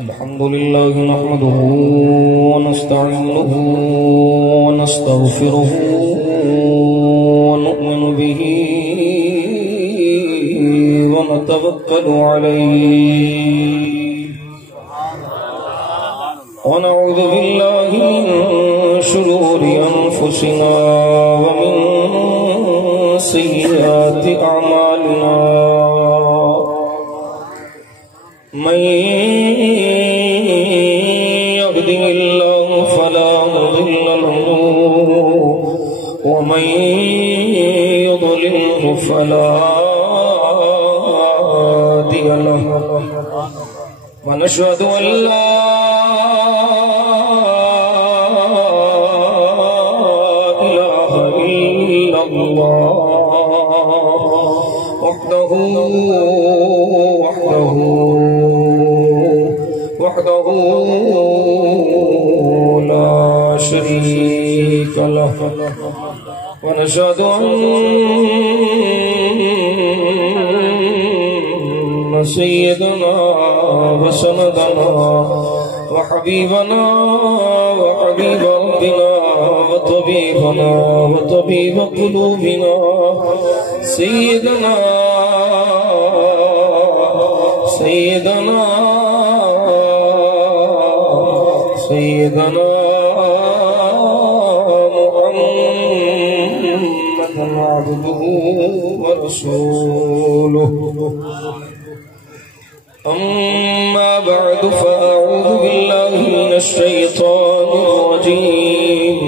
الحمد لله نحمده ونستعينه ونستغفره ونؤمن به ونتوكل عليه ونعوذ بالله من شرور أنفسنا ومن سيئات أعمالنا من يهده الله فلا مضل له ومن يضلله فلا هادي له ونشهد أن لا إله إلا الله وحده لا شريك له ونشهد أن سيدنا وسندنا وحبيبنا وحبيب ربنا وطبيبنا وطبيب قلوبنا سيدنا محمد عبده ورسوله أما بعد فأعوذ بالله من الشيطان الرجيم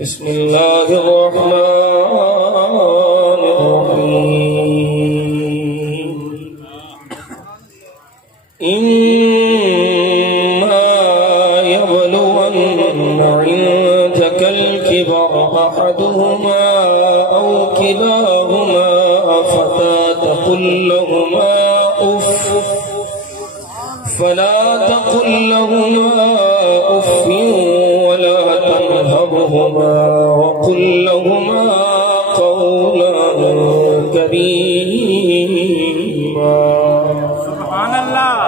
بسم الله الرحمن الرحيم إما يبلغن عندك الكبر أحدهما أو كلاهما فلا تقل لهما أف ولا تنهرهما وقل لهما قولا كريما. سبحان الله.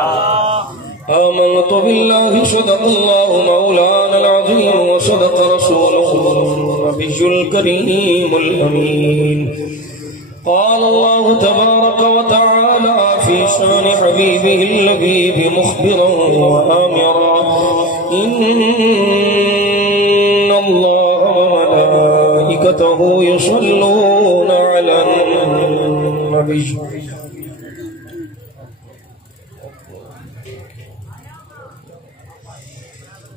آمنت بالله صدق الله مولانا العظيم وصدق رسوله النبي الكريم الأمين. قال الله تبارك وتعالى في شان حبيبه اللبيب مخبرا وآمرا إن الله وملائكته يصلون على النبي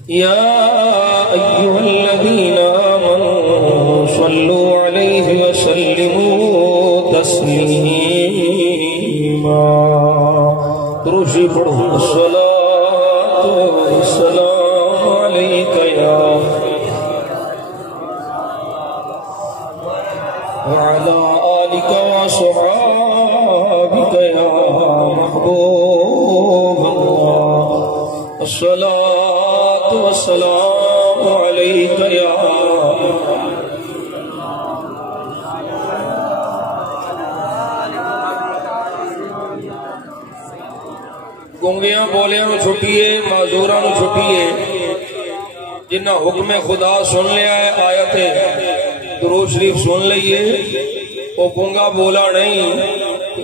يا أيها الذين آمنوا صلوا عليه وسلموا تسليما. درشی پڑھو الصلاة والسلام عليك يا وعلى آلك وصحابك يا محبوب الله. الصلاة والسلام عليك يا گونگیاں بولیاں نو چھٹیے معذوراں نو چھٹیے جنہ حکم خدا سن لیا ہے آیت درود شریف سن لئیے وہ گونگا بولا نہیں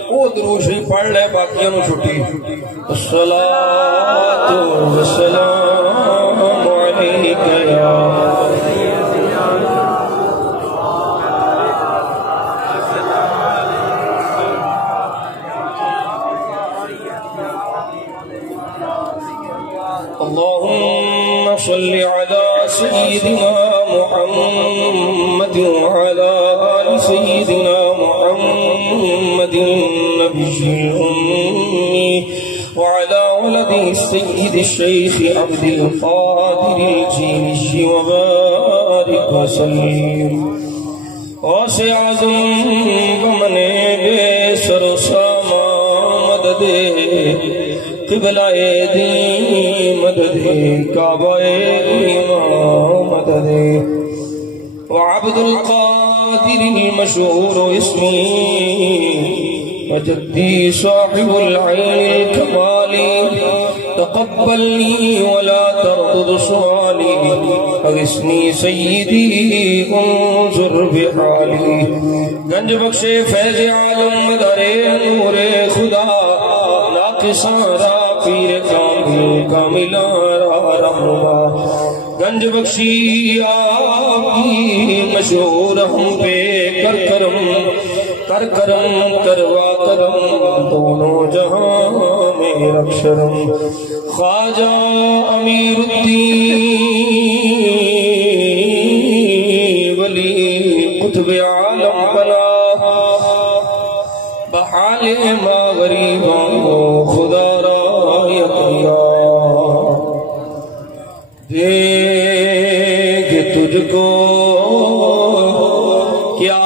وہ درود شریف پڑھ لے باقیاں نو چھٹی. الصلاة والسلام علیک یا اللهم صل على سيدنا محمد وعلى آل سيدنا محمد النبي الأمي وعلى ولده السيد الشيخ عبد القادر الجيلي وبارك وسلم. واسع ذنب من بسر ساما مدد قبلہ دی مدد کعبہ امام مدد وعبد القادر المشهور اسمی وجدی صاحب العین الکمالی تقبلني ولا تردد سؤالي اغثني سيدي انظر بحالي گنج بخش فیض عالم مدر نور خدا ناقصاں را پیر کاملا را رہنما گنج بخشی آپ کی مشہور ہم پہ کر کرم کروا کرم دونوں جہاں میں رکھ شرم خواجہ امیر الدین ولی قطب عالم بنا بحال ما غریباں خدا را یقیا دیکھ تجھ کو کیا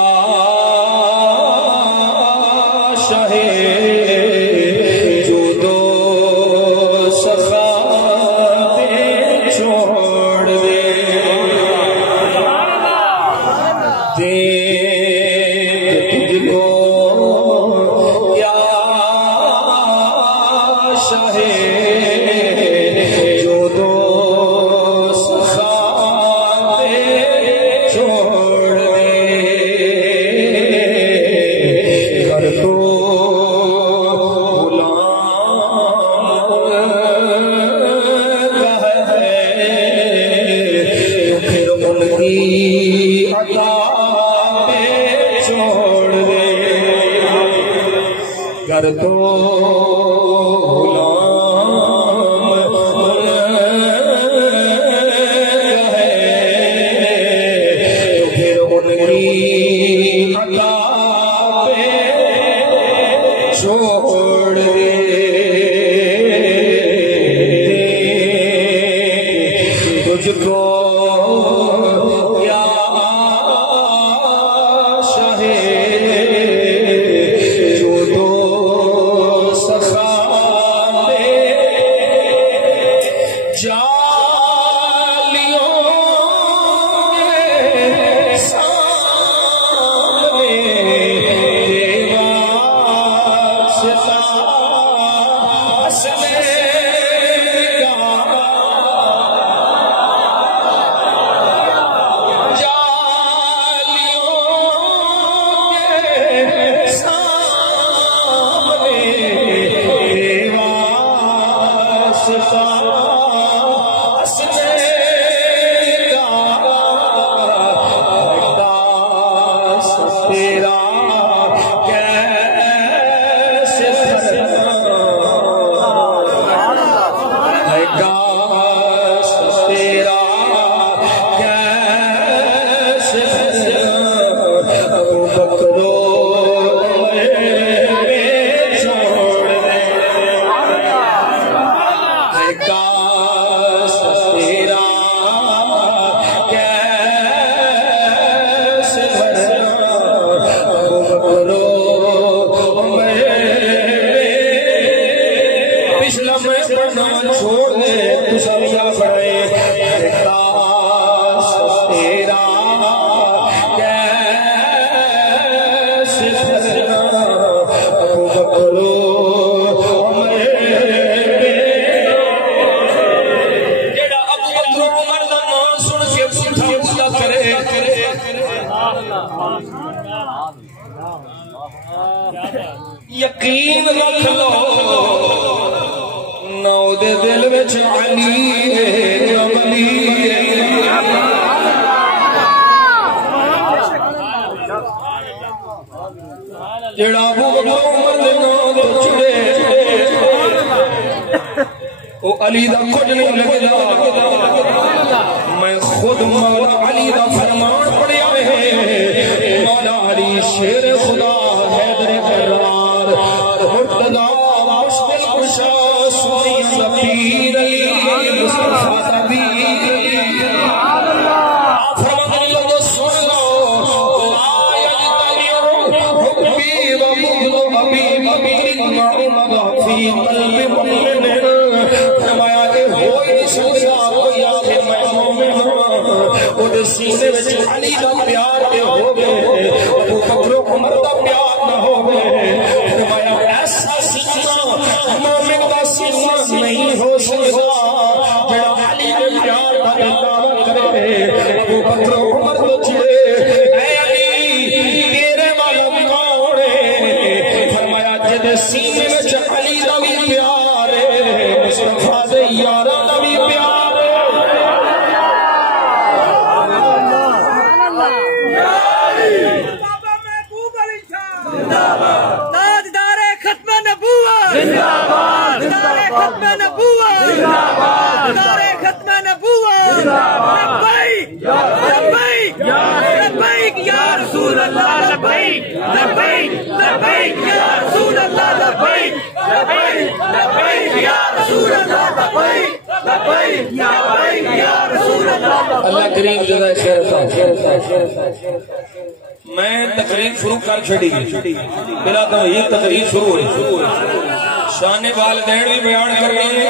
یقین رکھ لو نو دے دل وچ علی عملی جڑا ابو بکر عمر دے نام تے چڑے او علی دا کچھ نہیں لگدا میں خود مولا علی دا فرمان پڑھیا ہے مولا علی شیر خدا حیدر کرار مرتضی مشکل کشا سوئی سفیر علی مصطفیٰ نبی فرمان لگو سن لو حبی و بغض ابی بکر معمر فی قلب مؤمن فرمایا کہ ہوئی نہیں سکتا کوئی آخر میں مومن اور سینے وچ علی دا پیار دے ہو گئے ابو بکر عمر دا پیار نہ ہو گئے فرمایا ایسا سینہ مومن دا سینہ نہیں نہیں ہو سکتا جڑا علی دے پیار دا دعویٰ کرے ابو بکر عمر تو چڑے اے علی تیرے والا کون ہے فرمایا جد سینے وچ علی دا بھی پیار ہے مصطفیٰ دے یاراں دا بھی پیار ہے تاجدار ختم نبوت زندہ باد ختم نبوت زندہ باد ختم نبوت زندہ باد لبیک لبیک لبیک یا رسول اللہ لبیک لبیک لبیک یا رسول اللہ لبیک لبیک لبیک یا رسول اللہ لبیک لبیک لبیک یا رسول اللہ اللہ کریم جزائے خیر عطا میں تقریر شروع کر چھڑی بلا تو یہ تقریر شروع ہوئی شان والدین بھی بیان کر رہی ہے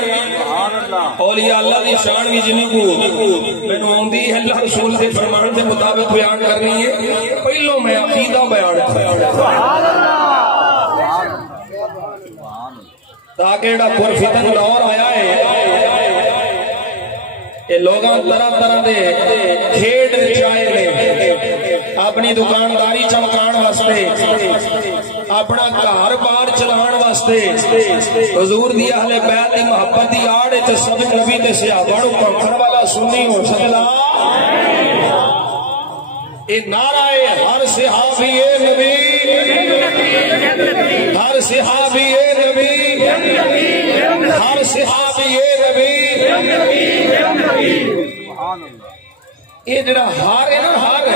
اولیاء اللہ کی شان بھی جنہیں کو میں نے آمدی ہے اللہ رسول کے فرمان کے مطابق بیان کر رہی ہے پہلو میں عقیدہ بیان کر تاکہ ایڈا پرفتن دور آیا ہے کہ لوگاں طرح طرح دے کھیڑ چائے لے اپنی دکانداری چمکان واسطے اپنا گھر بار چلان واسطے حضور دی اہل بیت دی محبت دی آڑ تے سب نبی تے صحابہ نو پکھن والا سنی ہو سکدا اے نعرہ ہر صحابی نبی ہر صحابی نبی ہر صحابی نبی یہ جڑا ہار ہے نا ہار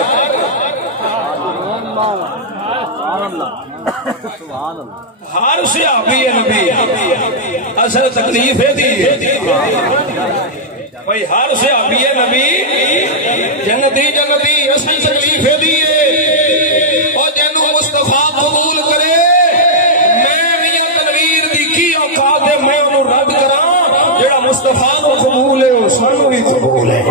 ہار صحابی نبی اصل تکلیف ہے دی بھائی ہر صحابی نبی جنتی جنتی اصل تکلیف ہے دی اور جنوں مصطفیٰ قبول کرے میں میاں تنویر دی کی اوقات ہے میں انہوں رد کراں جڑا مصطفیٰ کو قبول ہے وہ سانو بھی قبول ہے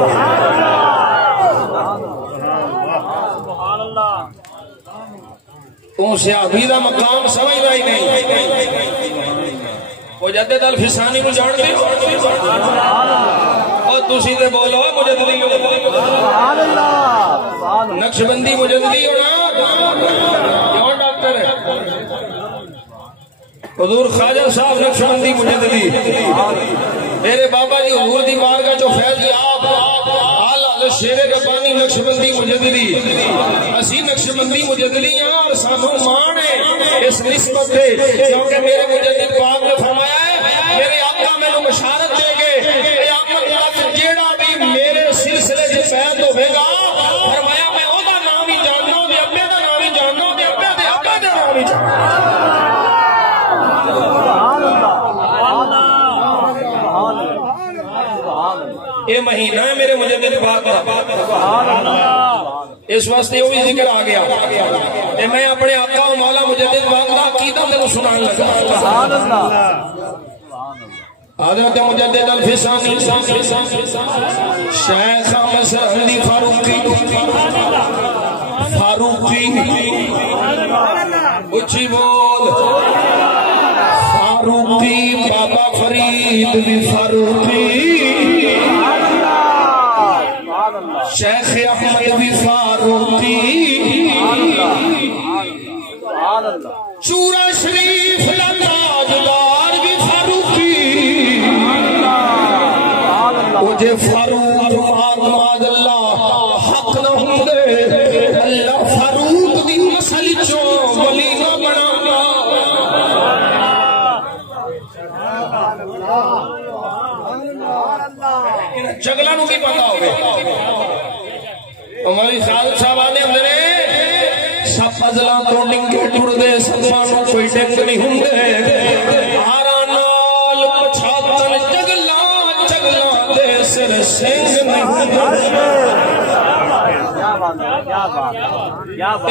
تو صحابی دا مقام سمجھدا ہی نہیں مجدد الفسانی کو جان دے اور تسی تے بولو مجددی سبحان اللہ نقشبندی مجددی ہو نا کیوں ڈاکٹر ہے حضور خواجہ صاحب نقشبندی مجددی میرے بابا جی حضور دی بارگاہ جو فیض آپ اعلی شیر ربانی نقشبندی مجددی اسی نقشبندی مجددی ہیں اور سانو مان ہے اس نسبت سے کیونکہ میرے مجدد پاک نے فرمایا ہے میرے آقا میں نے بشارت دے گے اے آقا جیڑا بھی میرے سلسلے سے پید ہوے گا فرمایا میں او دا نام ہی جاننا ہوں ابے دا نام ہی جاننا ہوں ابے دے آقا دا نام ہی جاننا یہ مہینہ ہے میرے مجدد پاک کا اس واسطے وہ بھی ذکر آ گیا کہ میں اپنے آقا و مولا مجدد پاک کا عقیدہ تینوں سنان لگا حضرت مجدد الفسانی شیخ مصر علی فاروقی اچھی بول فاروقی بابا فرید بھی فاروقی شیخ احمد بھی فاروقی چورا شریف تاجدار بھی فاروقی مجھے فاروق معاذ اللہ حق نہ ہوں گے اللہ فاروق دی مسل چوں ولی نہ بنا جگلہ نو کی پتا ہوئے ہماری خالد صاحب آنے اندرے سب فضلہ تو ڈنگے ٹوڑ دے سنسانوں کوئی ڈنگ نہیں ہوں گے آرہ نال پچھاتن جگلہ دے سر سنگ نہیں ہوں گے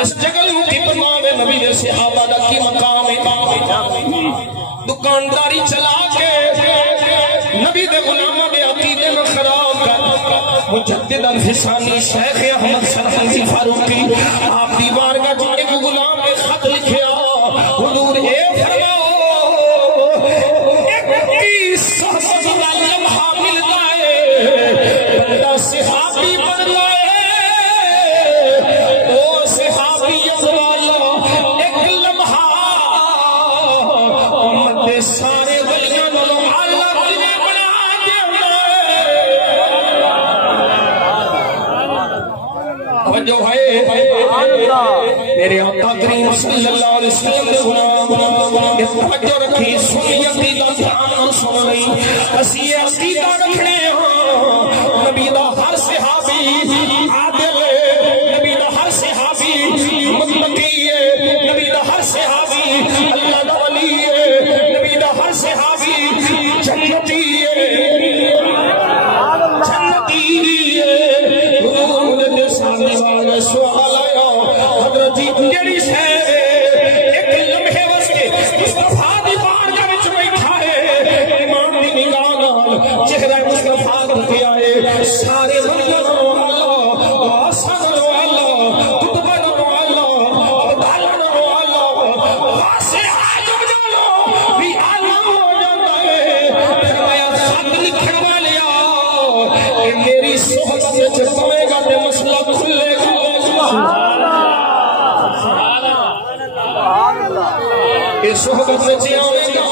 اس جگل کی پرمانے نبی نے صحابہ دا کی مقام دکانداری چلا کے نبی دے غلامہ دے عقیدے میں خراب کر مجدد الفسانی شیخ احمد سرحنسی فاروقی آپ دی بارگاہ جو ایک غلام نے خط لکھیا حضور اے فرماؤ ایک کی صحبت میرے آقا کریم صلی اللہ علیہ وسلم نے غلام توجہ رکھی سنیتی دا دھیان سن لئی اسی عقیدہ رکھنے ہاں نبی دا ہر صحابی عادل نبی دا ہر صحابی متقی نبی دا ہر صحابی اللہ دا ولی نبی دا ہر صحابی جنتی سوال آیا حضرت جی جڑی شے ایک لمحے واسطے مصطفیٰ دی بارگاہ وچ بیٹھا ہے ایمان دی نگاہ نال چہرہ مصطفیٰ دکھیا ہے سارے منظر اللہ سنن والا خطبہ والا عدالت والا واسع عجب جانو بھی عالم ہو جاتا ہے فرمایا خط لکھن والیا کہ میری صحبت وچ سوے گا تے مسئلہ کھلے گا اس صحبت میں جیانے گا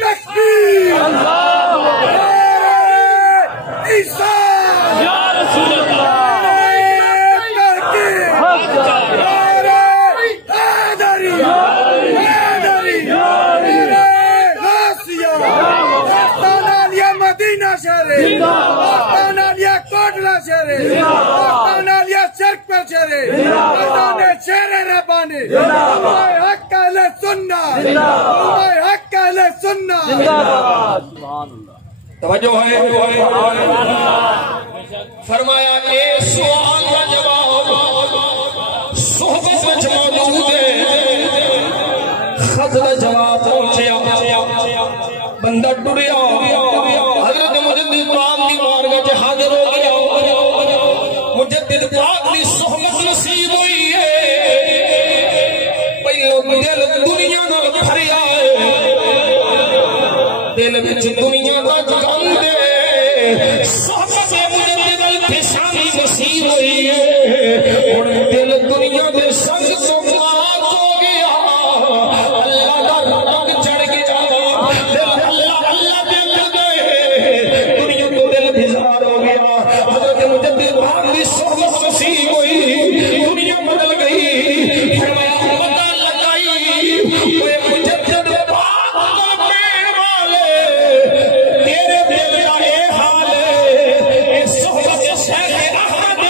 تکبیر عیسیٰ یا رسول اللہ حیدری ناسیہ مدینہ شہر نالیا کوٹلا شہر نالیا شرک پر شہر شہر ربانی حق اہل سنت حق اہل سنت توجہ ہے فرمایا اے سوال کا جواب صحبت وچ موجود ہے خط دا جواب پہنچیا بندہ ڈریا حضرت مجدد پاک دی بارگاہ وچ حاضر ہو گیا مجدد پاک دی صحبت نصیب ہوئی ہے پہلو دل دنیا نال بھریا ہے دل وچ دنیا دا گند ہے صحبت مجدد الفسانی نصیب ہوئی ہے ہن دل دنیا دے سنگ تو پاک ہو گیا اللہ دا رنگ چڑھ گیا دل اللہ دل گئے دنیا تو دل بھزار ہو گیا حضرت مجدد پاک دی صحبت نصیب ہوئی دنیا بدل گئی فرمایا پتہ لگائی اوے مجدد پاک کو پین والے تیرے دل دا اے حال اے صحبت شیخ احمد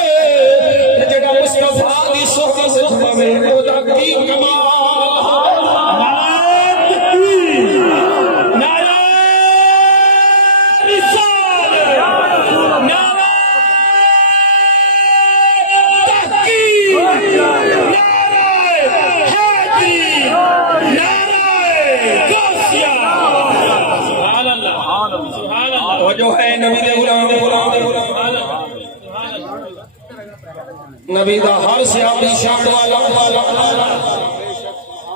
جڑا مصطفیٰ دی صحبت وچ پوے او دا کی کمال جو ہے نبی دے غلام نبی دا ہر صحابی شان والا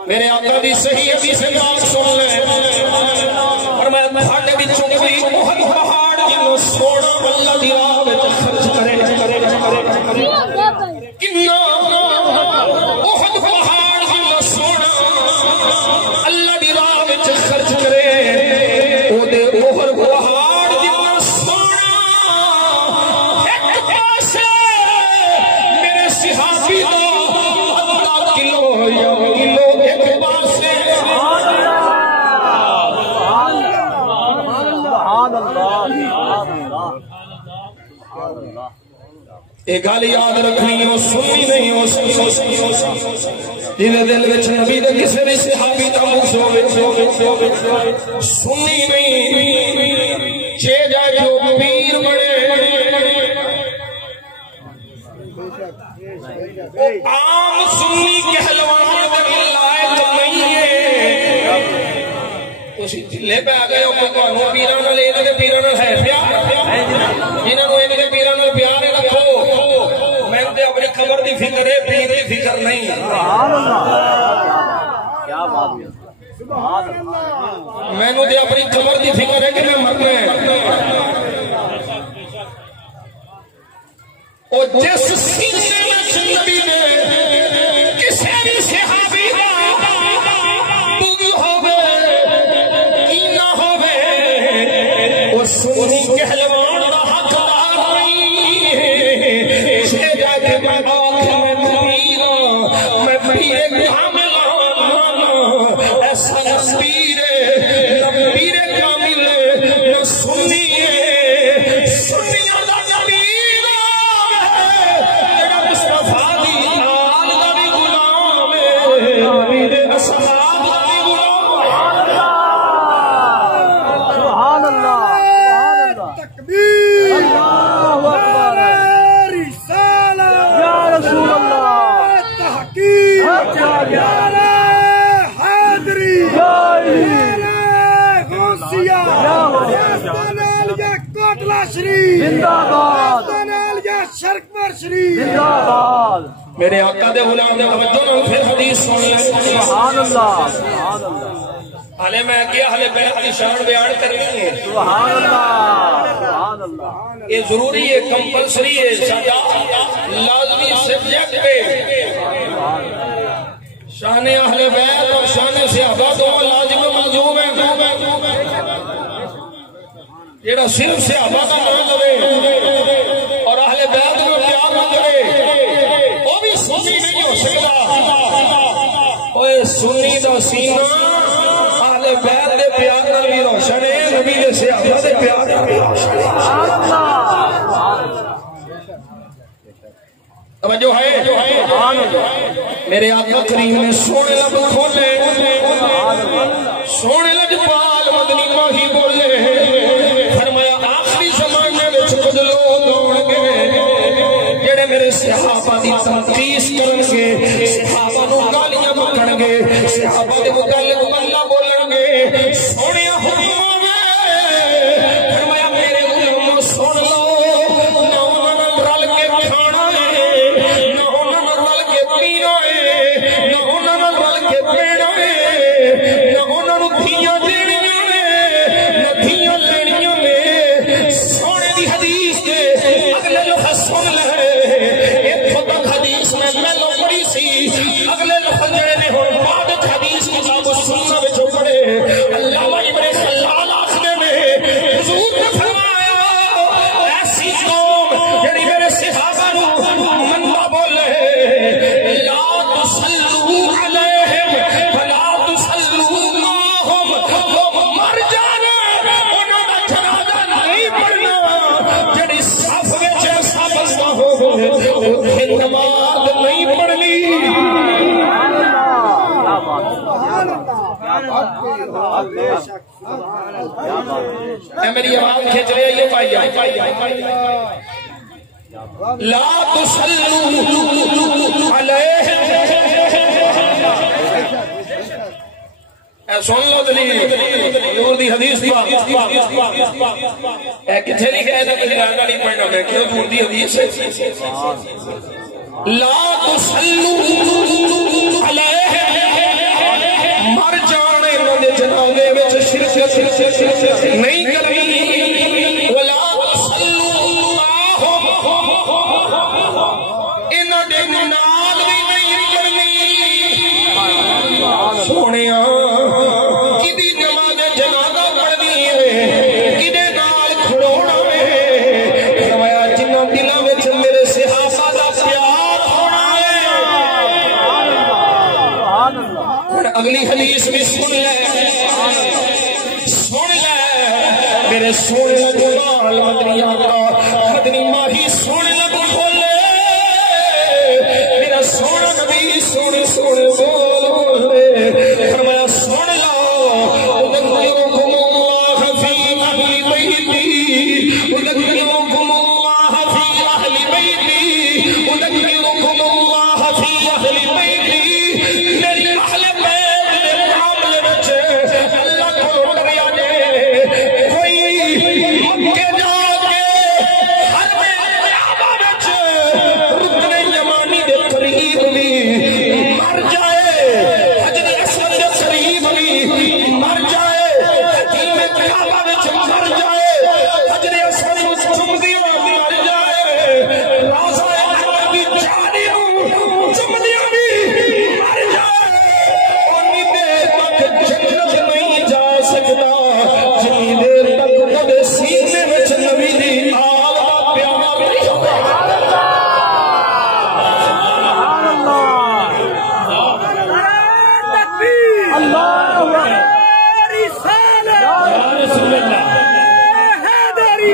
میرے آقا دی صحیح حدیث نال سن لے فرمایا پھاڑے وچوں کوئی احد پہاڑ جنوں سونا اللہ دی راہ وچ خرچ کرے کنا احد پہاڑ جنوں سونا اللہ دی راہ وچ خرچ کرے او دے احد پہاڑ ایک گل یاد رکھنی ہو سنی نہیں ہو جنہیں دل وچ نبی دے کسے بھی صحابی دا مقصد ہوئے سنی نہیں چے جائے جو پیر بڑے عام سنی کہلوان دے لائق نہیں ہے تو لے پہ آگئے ہو کہ کانو پیرانا لے دے پیرانا ہے پیار جنہوں نے انہیں پیرانا پیار رکھو میں نے اپنی خبر دی فکر ہے پیر دی فکر نہیں میں نے اپنی خبر دی فکر ہے کہ میں مرنا ہے اور جس سینے میں نبی نے کسی بھی صحابی سنی کہلوان دا حقدار نہیں ہے شریف زندہ باد شرکپور شریف زندہ باد میرے آقا دے غلام دے توجہ نال پھر حدیث سن لیں سبحان اللہ سبحان اللہ حالے میں کیا حالے بیعت کی شان بیان کرنی ہے سبحان اللہ سبحان اللہ یہ ضروری ہے کمپلسری ہے ساڈا لازمی سبجیکٹ ہے شان اہل بیت اور شان صحابہ دونوں لازم و ملزوم ہیں جیڑا صرف صحابہ کا نام لے اور اہل بیت کو پیار نہ کرے وہ بھی سنی نہیں ہو سکتا اوے سنی دا سینہ اہل بیت دے پیار نال بھی روشن ہے نبی دے صحابہ دے پیار نال بھی روشن ہے توجہ ہے میرے آقا کریم نے سونے لب کھولے سونے لجپال مدنی ماہی بولے فرمایا آخری زمانے وچ کچھ لوگ ہون گے جڑے میرے صحابہ دی تنقیس کرن گے صحابہ نو گالیاں بکن گے صحابہ دے متعلق اللہ بولن گے سونے حکم فرمایا میرے علم سن لو نہ انہاں نال رل کے کھانا ہے نہ انہاں نال رل کے پینا ہے نہ انہاں نال رل کے پینا ہے نہ انہاں نو دھیاں دینیاں نے نہ دھیاں لینیاں نے سونے دی حدیث دے اگلے لفظ سن لے ایتھوں تک حدیث میں پہلو پڑھی سی اگلے لفظ جڑے نے ہن بعد حدیث کتاب سننا وچ پڑھے علامہ ابن خلال آخنے میں حضور نے فرمایا ایسی قوم جڑی میرے صحابہ نو منوا بولے لا تصلوا علیہم ولا تصلوا معہم وہ مر جانا انہاں دا جنازہ نہیں پڑھنا جڑی صف وچ ایسا بندہ ہوے اوتھے نماز نہیں پڑھنی میری آواز کھینچ رہی ہے یہ بھائی لا تصلوا علیہم سن لو دلیل حضور دی حدیث دی اے کتھے لکھا ہے نا کہ جنازہ نہیں پڑھنا میں کیوں حضور دی حدیث ہے لا تصلوا علیہم مر جانے انہاں دے جنازے وچ شرک نہیں کرنی ولا تصلوا معہم انہاں دے نال بھی نہیں کرنی سونیا کدی نماز جنازہ پڑھنی ہے کدے نال کھڑونا ہے فرمایا جنہاں دلاں وچ میرے صحابہ دا پیار ہونا ہے اگلی حدیث بھی سن لے میرے سونے لگوال مدنی آقا مدنی ماہی سونے لگو کھولے میرا سونا نبی سونے سونے بولے فرمایا سن لو اذکرکم اللہ فی اہل بیتی اذکرکم اللہ فی اہل بیتی اذکرکم اللہ فی اہل بیتی میری اہل بیت دے معاملے وچ اللہ کو ڈریا جے کوئی مکے جا کے حرم کعبہ وچ رکن یمانی دے قریب بھی مر جائے حجر اسود دے قریب بھی مر جائے حتیم کعبہ وچ مر جائے حجر اسود وچ چمدیاں مر جائے روضہ انور دی جھاڑیاں چمدیاں بھی مر جائے اونی دیر تک جنت نہیں جا سکتا جنی دیر تک کدے سینے وچ نبی دی آل دا پیار نہیں ہوگا اللہ رسالہ یا رسول اللہ حیدری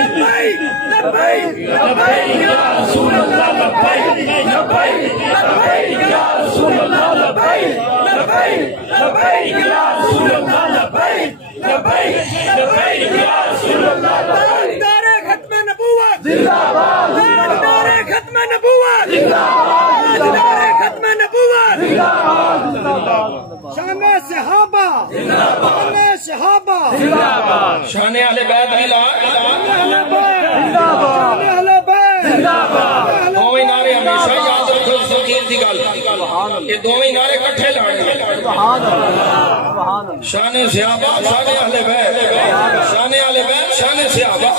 لبیک لبیک لبیک یا رسول اللہ لبیک لبیک لبیک یا رسول اللہ لبیک لبیک لبیک یا رسول اللہ لبیک لبیک لبیک یا رسول اللہ لبیک نعرہ ختم نبوت زندہ باد نعرہ ختم نبوت زندہ باد نعرہ ختم نبوت زندہ باد شان صحابہ زندہ باد شان صحابہ زندہ باد شان اہل بیت بھی لا یہ دونوں نعرے کٹھے لانے شان صحابہ شان اہل بیت شان اہل بیت شان صحابہ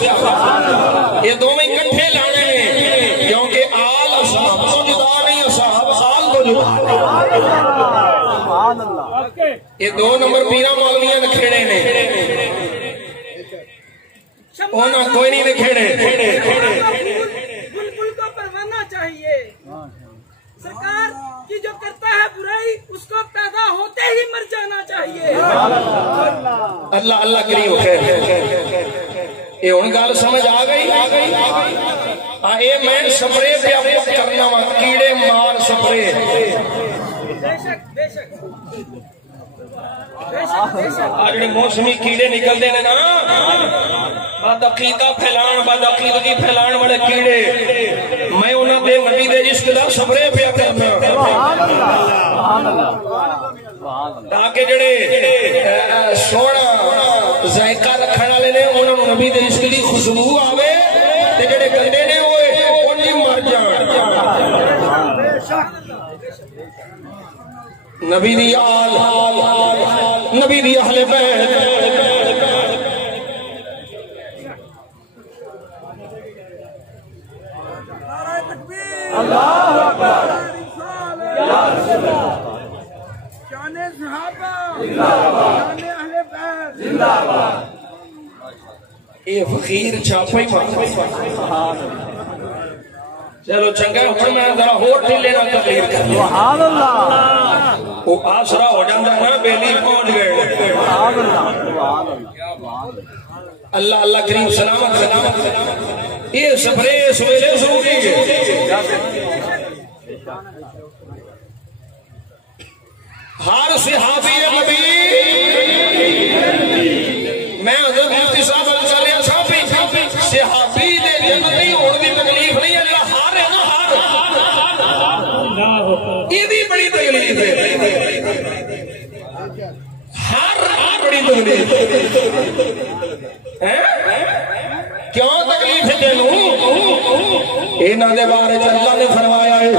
یہ دونوں کٹھے لانے ہیں کیونکہ آل اصحاب تو جدا نہیں اصحاب آل تو جدا یہ دو نمبر پیرا مولویاں نکھیڑے نے اونا کوئی نہیں نکھیڑے بلبل کو پروانہ چاہیے سرکار کی جو کرتا ہے برائی اس کو پیدا ہوتے ہی مر جانا چاہیے اللہ اللہ کریم خیر یہ ان گال سمجھ آ گئی اے میں سپرے پہ آپ کرنا وا کیڑے مار سپرے بے شک بے شک آج موسمی کیڑے نکل دے نا بعد عقیدہ پھیلان بعد عقیدگی پھیلان والے کیڑے میں انہاں دے نبی دے عشق دا سپرے پہ کرنا تاکہ جڑے سونا ذائقہ رکھنے والے نے انہاں نوں نبی دے عشق دی خوشبو آوے تے جڑے گندے نے ہوئے انہی مر جان نبی دی آل نبی دی اہل بیت اللہ اکبر یا رسول اللہ شان صحابہ شان اہل بیت زندہ باد اے فقیر چھاپا ہی مار چلو چنگا ہوں میں ذرا ہور ٹھلے نہ تقریر کر سبحان اللہ وہ آسرا ہو جاندہ نا بیلی پہنچ گئے سبحان اللہ اللہ اللہ کریم سلامت سلامت یہ سفرے سویلے ضروری ہے ہر صحابی نبی میں حضرت مفتی صاحب علیہ صحابی صحابی دے جنتی ہونے دی تکلیف نہیں اللہ ہار ہے نا ہار یہ بھی بڑی تکلیف ہے ہر بڑی تکلیف کیوں تکلیف ہے تینوں انہاں دے بارے اللہ نے فرمایا ہے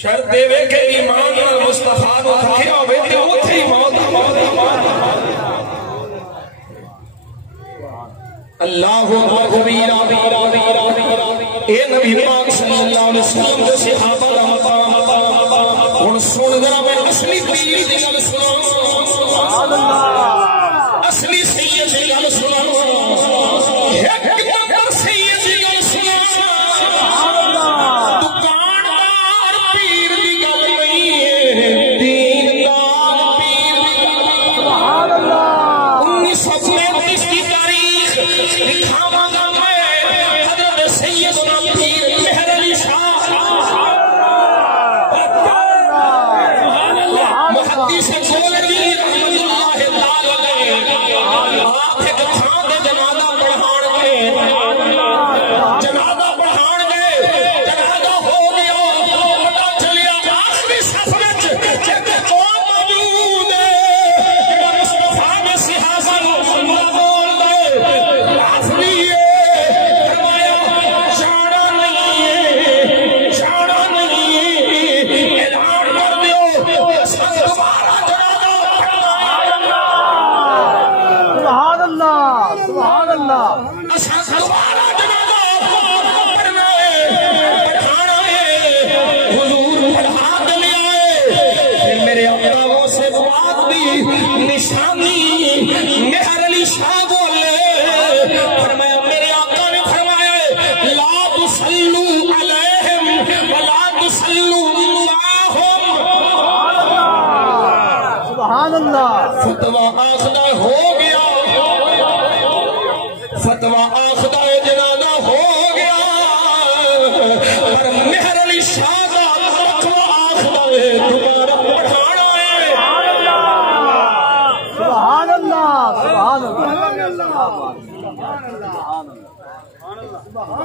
شرط دے وے کہ ایمان مصطفیٰ نو رکھیا ہوے تے اوتھے ہی موت اللہ اکبر اے نبی پاک صلی اللہ علیہ وسلم دے صحابہ دا مقام ہن سن ذرا میں اصلی پیر دی گل سناں سبحان اللہ اصلی سید دی گل سناں ایک نمبر سید دی گل سناں سبحان اللہ دکاندار پیر دی گل نہیں ہے دیندار پیر دی گل سبحان اللہ 1935 کی تاریخ لکھاواں گا میں حضرت سیدنا پیر مہر علی شاہ محدث گولڑی رحمۃ اللہ تعالی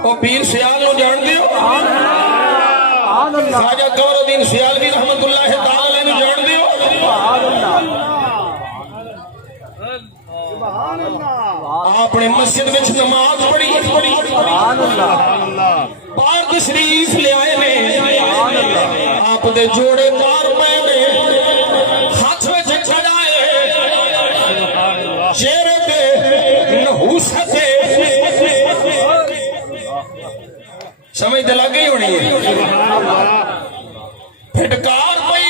وہ پیر سیال نو جان دیو خواجہ قمر الدین سیالوی رحمت اللہ تعالی نو جان دیو آپ نے مسجد میں نماز پڑھی پاک تشریف لے آئے میں آپ دے جوڑے پار پہ میں ہاتھ میں چڑھائے چہرے پہ نحوست سمجھ دلا گئی ہونی ہے پھٹکار پئی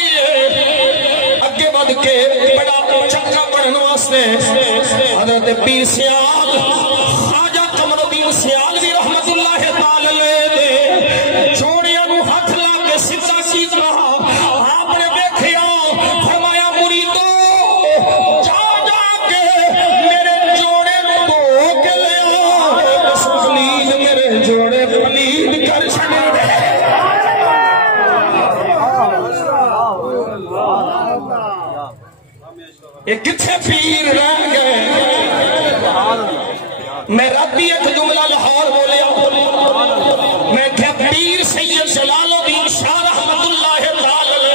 اگے بڑھ کے بڑا چنگا بننے واسطے حضرت پیر سیال خواجہ قمر الدین سیالوی رحمت اللہ تعالی دے جوڑیاں نو ہاتھ لا کے سیدھا کیتا آپ نے دیکھیا فرمایا مریدو جا جا کے میرے جوڑے دھو کے لے آؤ اس پلید میرے جوڑے پلید کر چھڑے دے یہ کتھے پیر رہ گئے میں ربی ایک جملہ لاہور بولیا میں کیا پیر سید جلال الدین شاہ رحمت اللہ تعالی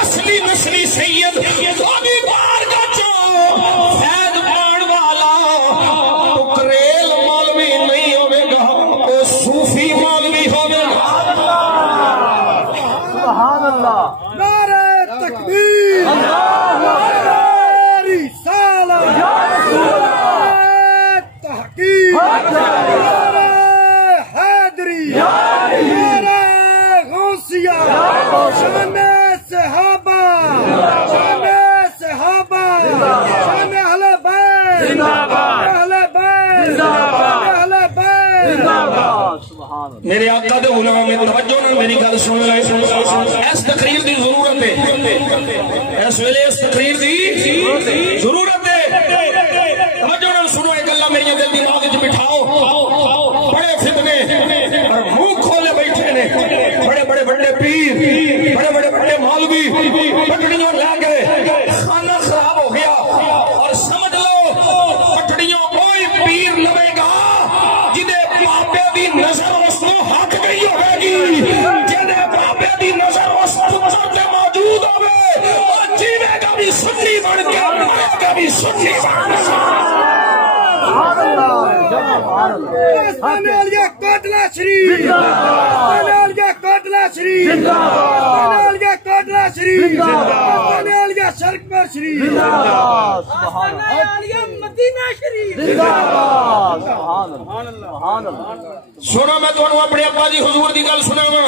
اصلی نسلی سید دھونی بار کا جو فیض پان والا ٹکریل مولوی نہیں ہوئے گا وہ صوفی مولوی ہوئے گا سبحان اللہ نعرہ تکبیر حیدری غوثیہ شان صحابہ شان صحابہ شان اہل بیت اہل بیت اہل بیت میرے آقا دے غلام میں توجہ نہ میری گل سن لے اس تقریر دی ضرورت ہے اس ویلے اس تقریر دی ضرورت ہے توجہ نہ سنو ایک اللہ میری دل دماغ وچ بٹھاؤ بڑے فتنے اور منہ کھولے بیٹھے نے بڑے بڑے بڑے پیر بڑے بڑے بڑے مولوی پٹڑیوں لے گئے خانہ خراب ہو گیا اور سمجھ لو پٹڑیوں کوئی پیر لوے گا جدے بابے دی نظر اس کو ہاتھ گئی ہوئے گی جدے بابے دی نظر اس پتر تے موجود ہوئے اور جیوے گا بھی سنی بن کے مرے گا بھی سنی بن علیہ کوٹلا شریف علیہ کوٹلا شریف علیہ کوٹلا شریف علیہ شرکپور شریف علیہ مدینہ شریف سنو میں تو اپنے ابا جی حضور دی گل سناواں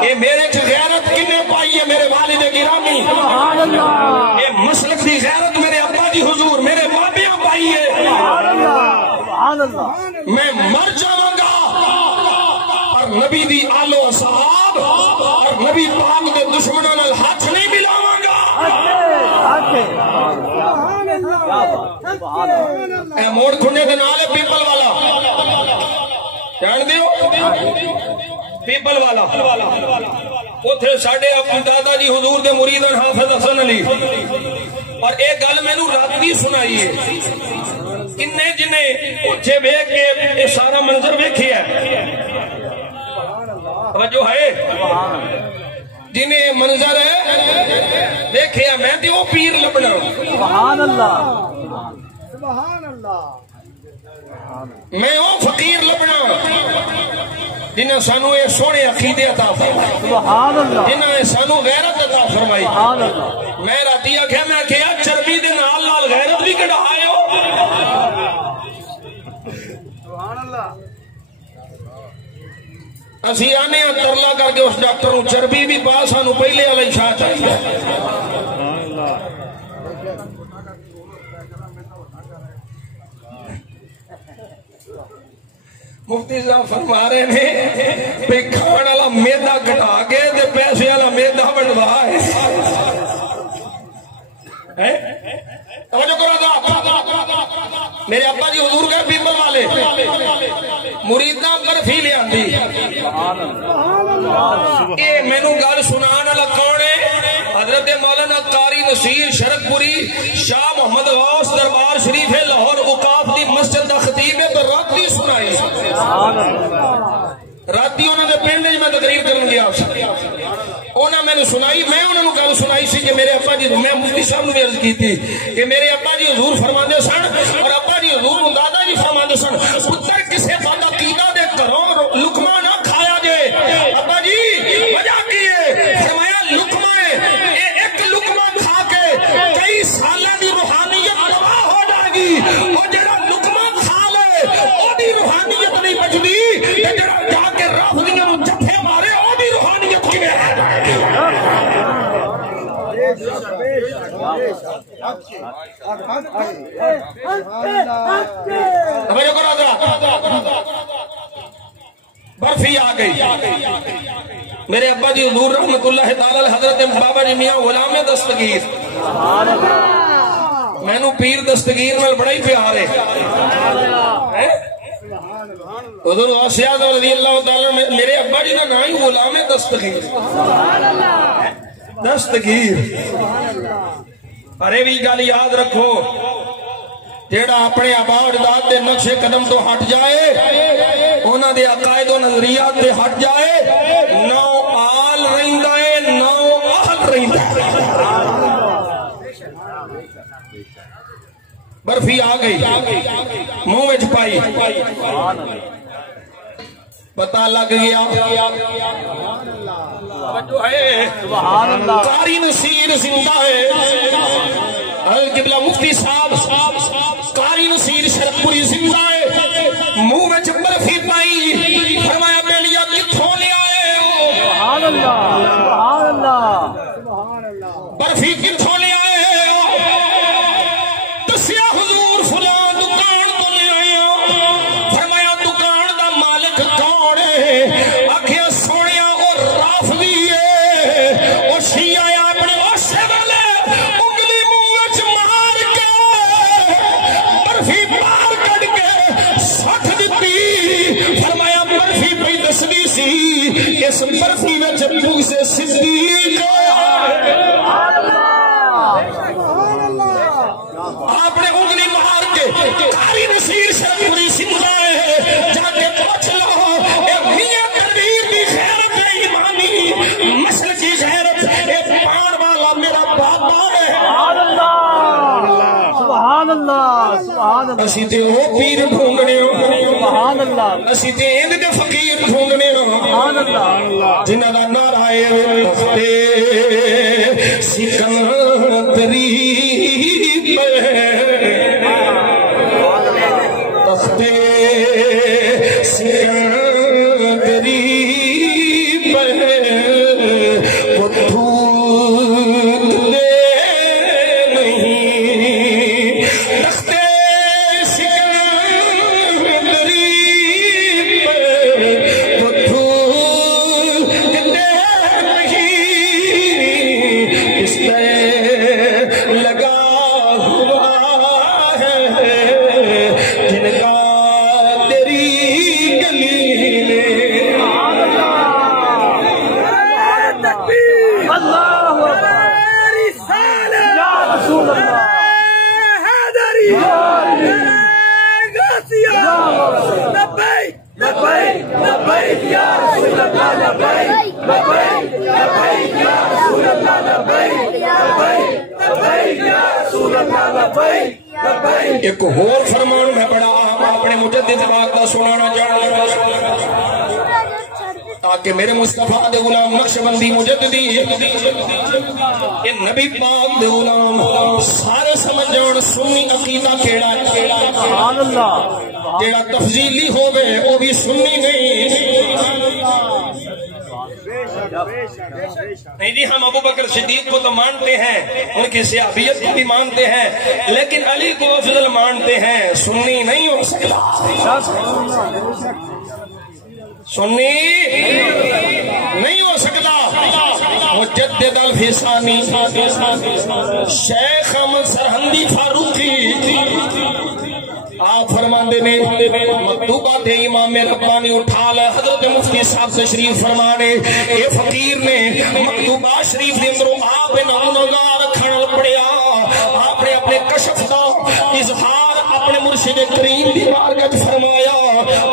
اے میرے چ غیرت کنے پائی ہے میرے والد گرامی اے مسلک دی غیرت میرے ابا جی حضور میرے بابیاں پائی ہے میں مر جاواں گا اور نبی دی آل و اصحاب اور نبی پاک دے دشمنوں نال ہاتھ نہیں ملاواں گا اے موڑ کھنے دے نال پیپل والا جان دیو پیپل والا اوتھے ساڈے ابو دادا جی حضور دے مرید حافظ حسن علی اور ایک گل مینوں رات دی سنائی ہے کنے جنے اوتھے ویکھ کے اے سارا منظر ویکھیا توجہ ہے جنہیں منظر ہے دیکھیا میں تے او پیر لبنا سبحان اللہ سبحان اللہ میں او فقیر لبنا جنہیں سانو یہ سونے عقیدے عطا فرمائی سبحان اللہ جنہیں سانو غیرت عطا فرمائی سبحان اللہ میں راتی آکھیا میں کیا چربی دے نال نال غیرت بھی کڑھائے ہو سبحان اللہ اسی آنے ہیں ترلا کر کے اس ڈاکٹر نو چربی بھی پا سانو پہلے علی شاہ چاہیے مفتی صاحب فرما رہے ہیں پہ کھان والا میدا گھٹا کے تے پیسے والا میدا بنوا ہے توجہ کرو ذرا میرے ابا جی حضور گئے پیپل والے مریداں برفی لے آندی اے مینوں گل سنان والا کون ہے حضرت مولانا قاری نصیر شرکپوری شاہ محمد غوث دربار شریف لاہور اوقاف دی مسجد دا خطیب ہے تو رات دی سنائی راتی انہوں نے پنڈ میں تقریر کرن گیا انہوں نے سنائی میں انہوں نے گل سنائی سی کہ میرے ابا جی میں مفتی صاحب نے عرض کی تھی کہ میرے ابا جی حضور فرماندے سن اور ابا جی حضور دادا جی فرماندے سن پتر کسے بد عقیدہ دے گھروں لقمہ نہ کھایا جائے ابا جی وجہ کی ہے فرمایا لقمہ ایک لقمہ کھا کے کئی سالہ دی روحانیت تباہ ہو جائے گی اور جڑا لقمہ کھا لے وہ دی روحانیت نہیں بچدی جڑا جا کے رافضیاں نوں جفے مارے وہ دی روحانیت کیویں ہے برفی آ گئی میرے ابا جی حضور رحمت اللہ تعالی حضرت بابا جی میاں غلام دستگیر میں نو پیر دستگیر میں بڑا ہی پیار ہے حضور غوث اعظم رضی اللہ تعالی میرے ابا جی کا نام ہی غلام دستگیر ارے بھی گل یاد رکھو جیڑا اپنے آبا اجداد دے نقش قدم تو ہٹ جائے انہاں دے عقائد و نظریات تے ہٹ جائے نو آل رہندا ہے نو اہل رہندا ہے برفی آ گئی منہ وچ پائی پتہ لگ گیا قاری نصیر زندہ ہے قبلہ مفتی صاحب قاری نصیر شرپوری زندہ ہے منہ وچ برفی پائی فرمایا بیلیا کتھوں لے آئے ہو سبحان اللہ برفی کتھوں لے آئے ہو دسیا حضور فلاں دکان تو لے آئے ہو فرمایا دکان دا مالک کون ہے آکھیا سونیا اور رافضی ہے اور شیعہ اپنے واسے والے انگلی منہ وچ مار کے برفی باہر کڈ کے سٹ دتی فرمایا برفی پئی دسدی سی اس برفی وچ منہ سے صدیق آپ نے انگلی مار کے قاری نصیر شرپوری زندہ ہے جا کے پوچھ لو اے میاں کبیر دی غیرت ہے ایمانی مسل کی غیرت اے پان والا میرا بابا ہے سبحان اللہ سبحان اللہ اسی تے او پیر ڈھونڈنے ہو سبحان اللہ اسی تے اند دے فقیر ڈھونڈنے ہو سبحان اللہ جنہاں دا نعرہ ہے تختے سکندری تختے سکندری وہ دھول دے نہیں تختے سکندری وہ دھول دے نہیں اس پہ لگا ایک اور فرمان میں بڑا اپنے مجدد پاک کا سنانا چاہتا تاکہ میرے مصطفیٰ دے غلام نقشبندی مجددی یہ نبی پاک دے غلام سارے سمجھ جان سنی عقیدہ کیڑا ہے جیڑا تفضیلی ہوگے وہ بھی سنی نہیں جی ہم ابو بکر صدیق کو تو مانتے ہیں ان کی صحابیت کو بھی مانتے ہیں لیکن علی کو افضل مانتے ہیں سنی نہیں ہو سکتا سنی نہیں ہو سکتا مجدد الفسانی شیخ احمد سرہندی فاروقی آپ فرماندے نے مکتوبات امام ربانی اٹھا لے حضرت مفتی صاحب سے شریف فرمانے اے فقیر نے مکتوبات شریف دے اندروں آپ نگاہ رکھنا پڑیا آپ نے اپنے کشف دا اظہار اپنے مرشد کریم دی بارگاہ فرمایا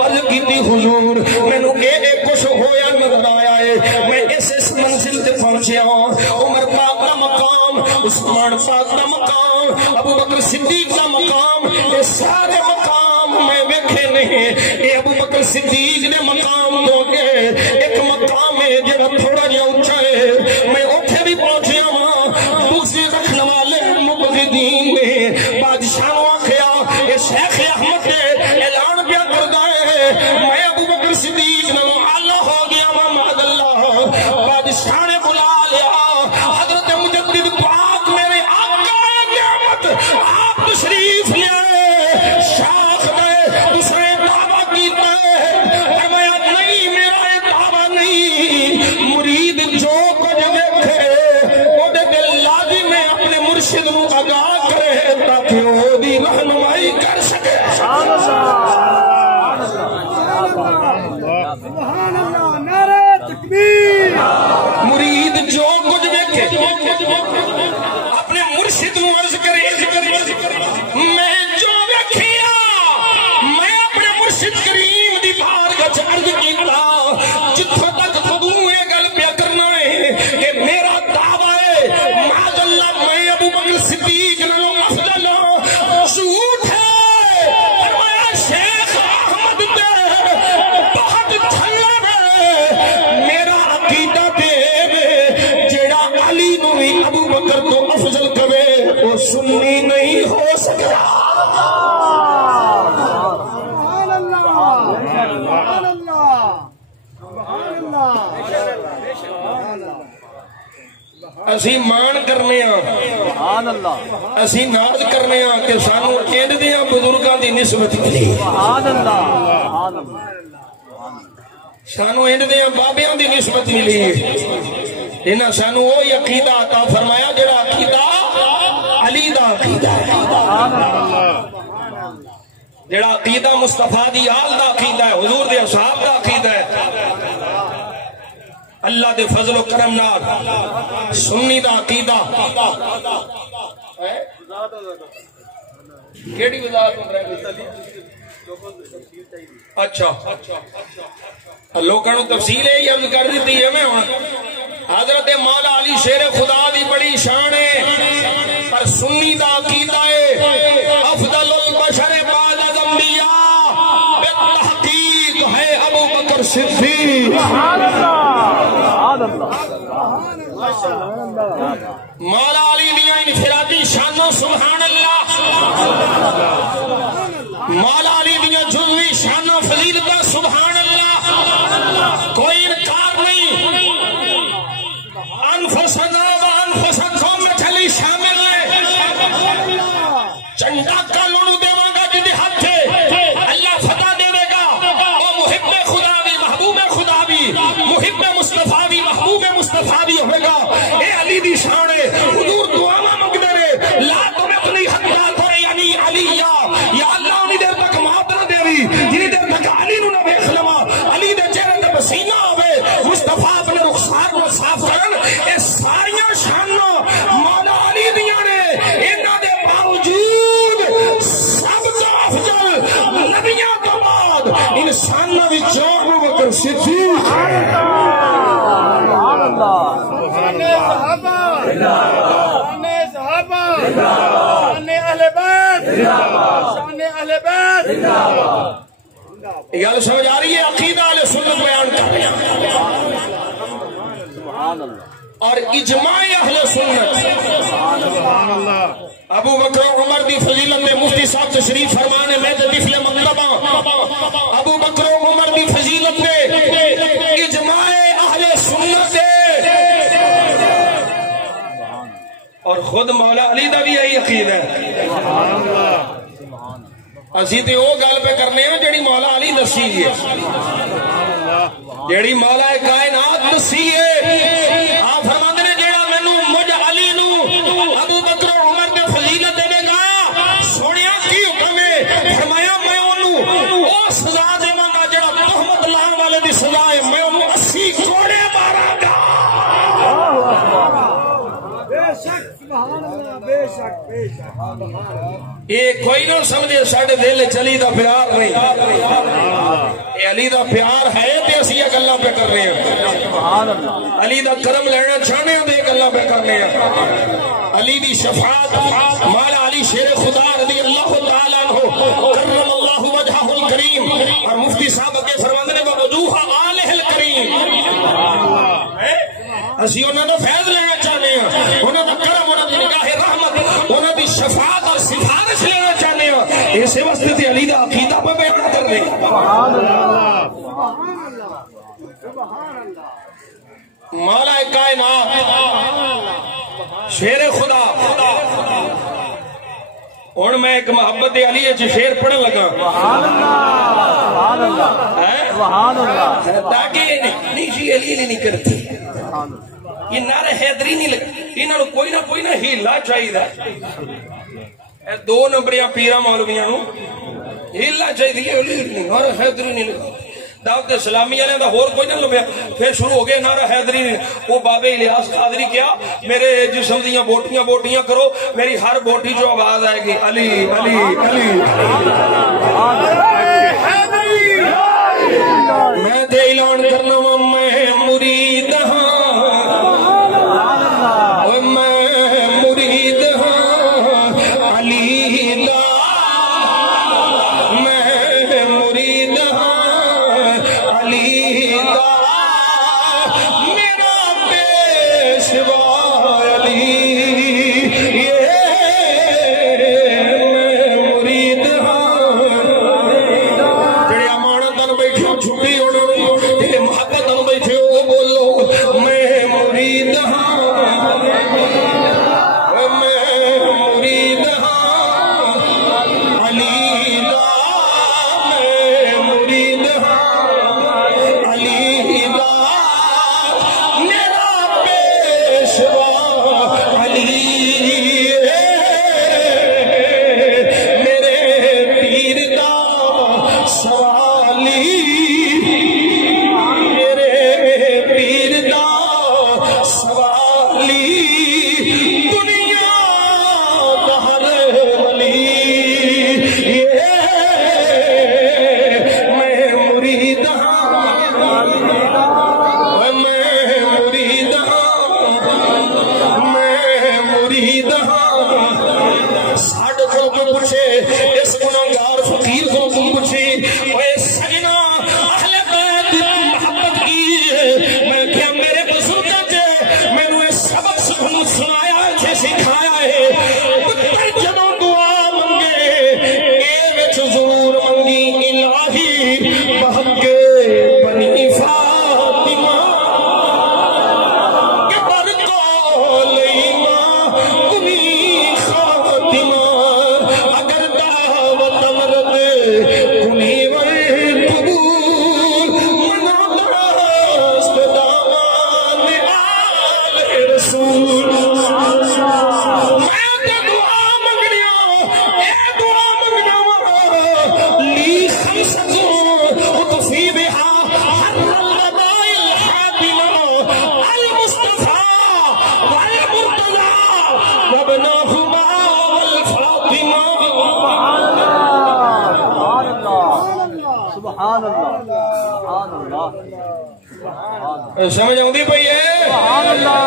پہنچیا عمر پاک دا مقام عثمان پاک دا مقام ابو بکر صدیق دا مقام یہ سارے مقام میں ویکھے نہیں یہ ابو بکر صدیق نے مقام دو گے ایک مقام ہے جڑا تھوڑا جہا اونچا ہے میں اوتھے بھی پہنچیا ہاں دوسری رکھنے والے مبغضین نے بادشاہ نے آکھیا یہ شیخ احمد نے اعلان کیا کر گئے میں ابو بکر صدیق نے اللہ ہو گیا محمد اللہ بادشاہ نے بلا لیا حضرت مجدد پاک میرے آقا قیامت آپ تشریف لے شاخ دے دوسرے دعویٰ کیتا ہے فرمایا نہیں میرا یہ دعویٰ نہیں مرید جو کچھ دیکھے وہ دے دل لازم میں اپنے مرشد نو آگاہ کرے تاکہ وہ دی رہنمائی کر سکے سبحان اللہ نعرہ تکبیر مرید جو کچھ دیکھے اپنے مرشد نو عرض کرے میں جو رکھیا میں اپنے مرشد کریم دی بارگاہ وچ عرض کیتا جتھوں تک تو یہ گل پیا کرنا ہے کہ میرا دعویٰ ہے معاذ اللہ میں ابو بکر صدیق نو افضل جھوٹ ہے فرمایا شیخ احمد دے بہت تھلے میرا عقیدہ دے جیڑا علی نو بھی ابو بکر تو افضل کرے وہ سنی نہیں ہو سکتا سبحان اللہ سبحان اللہ سبحان اللہ اسی مان کرنے ہاں سبحان اللہ اسی ناز کرنے ہاں کہ سانو اینڈ دیاں بزرگاں دی نسبت ملی سبحان اللہ سبحان اللہ سانو اینڈ دیاں بابیاں دی نسبت ملی انہاں سانو وہی عقیدہ عطا فرمایا جڑا عقیدہ علی دا عقیدہ ہے جڑا عقیدہ مصطفیٰ دی آل دا عقیدہ ہے حضور دے اصحاب دا عقیدہ ہے اللہ دے فضل و کرم نال سنی دا عقیدہ کیڑی وضاحت ہو رہی اچھا لوگوں نے تفصیل ہے یہ کر دیتی ہے میں حضرت مولا علی شیر خدا دی بڑی شان ہے پر سنی دا عقیدہ ہے افضل البشر بعد الانبیاء بالتحقیق ہے ابو بکر صدیق مولا علی دیا انفرادی شانوں سبحان اللہ مولا علی دیا جزوی شانوں فضیلتہ سبحان اللہ کوئی انکار نہیں انفسنا و انفسکم میں چلی شامل ہے چنڈا کا لڑو دیواں گا جدی ہاتھ ہے اللہ فتح دے گا وہ محب خدا بھی محبوب خدا بھی محب مصطفیٰ بھی محبوب مصطفیٰ بھی ہوئے گا اے علی دی شان ہے حضور دعا مانگدے نے لا تم اپنی حق بات ہے یعنی علی یا اللہ انہی دیر تک موت نہ دیوی جنہی دیر تک علی نو نہ بیخ لما علی دے چہرے تے پسینہ ہوئے مصطفیٰ اپنے رخسار کو صاف کرن اے ساریاں شاناں مولا علی دیاں نے انہاں دے باوجود سب تو افضل نبیاں تو بعد انساناں وچوں ابو بکر صدیق یہ سمجھ آ رہی ہے عقیدہ اہل سنت بیان کر رہے ہیں اور اجماع اہل سنت ابو بکر عمر دی فضیلت میں مفتی صاحب تشریف فرمانے میں طفل مکتبہ ابو بکر عمر دی فضیلت میں اجماع اہل سنت اور خود مولا علی دا بھی یہی عقیدہ ہے اسی تے وہ گل پہ کرنے ہیں جڑی مولا علی دسی ہے جڑی مولا کائنات دسی ہے آپ فرماتے ہیں جڑا مینوں مجھ علی نو ابو بکر عمر دے فضیلت دے گا سنیا کی حکم ہے فرمایا میں انہوں او سزا دیواں گا جڑا تہمت لاؤن والے دی سزا ہے میں انہوں 80 کوڑے ماراں گا بے شک سبحان اللہ بے شک یہ کوئی نہ سمجھے ساڑھے دل چلی دا پیار نہیں علی دا پیار ہے تے اسی یہ گلاں پہ کر رہے ہیں علی دا کرم لینا چاہنے ہیں تے گلاں پہ کر رہے ہیں علی دی شفاعت مولا علی شیر خدا رضی اللہ تعالیٰ عنہ کرم اللہ وجہہ الکریم اور مفتی صاحب کے فرماندے نے وجوہ آلہ الکریم اسی انہوں نے فیض لینا چاہنے ہیں انہوں نے کرم انہوں نے نگاہ رحمت انہوں نے شفاعت اور سفارش لینا چاہنے ہیں اسے واسطے تے علی دا عقیدہ پہ بیٹھنا کر دیں مولا کائنات شیر خدا اور میں ایک محبت علی شیر پڑھنے لگا تاکہ نیشی علی نہیں کرتی یہ نعرہ حیدری نہیں لگا انہوں کوئی نہ ہیلا چاہیے دو نمبریاں پیرا مولویاں ہیلا چاہیے نعرہ حیدری نہیں لگا دعوت اسلامی والے دا اور کوئی نہ لبیا پھر شروع ہو گئے نعرہ حیدری نے وہ بابے الیاس قادری کیا میرے جسم دیاں بوٹیاں کرو میری ہر بوٹی جو آواز آئے گی علی علی علی میں تے اعلان کرنا میں مرید ہاں میں مرید ہاں علی دا میں مرید ہاں علی دا میرا پیشوا علی میں مرید ہاں جڑے امانت نال بیٹھے چھٹی جڑے محبت نال بیٹھے وہ بولو میں مرید ہاں میں مرید ہاں علی دا میں مرید ہاں علی دا میرا پیشوا علی میرے پیر دا سوالی میرے پیر دا سوالی دنیا دا ہر ولی میں مرید ہاں میں مرید ہاں میں مرید ہاں ساڑھ کو پوچھے اس گناہگار فقیر کو پوچھے اے سجنا اہل بیت محبت کی میں کیا میرے بزرگاں تے مینوں یہ سبق سنایا ہے سکھایا ہے پتر جدوں دعا منگے اے وچ ضرور منگی الہی بحق بنی فاطمہ کہ پر کو لیما کنی خاتمہ اگر دعوت مرد کنی ور قبول منا دست دامان آل رسول میں دعا منگنیاں اے دعا منگنا لی خمسة اطفی بها حر الرباء الحاتمة المصطفى والمرتضى وابناهما والفاطمة سبحان اللہ سبحان اللہ سمجھ آؤں پئی ہے سبحان اللہ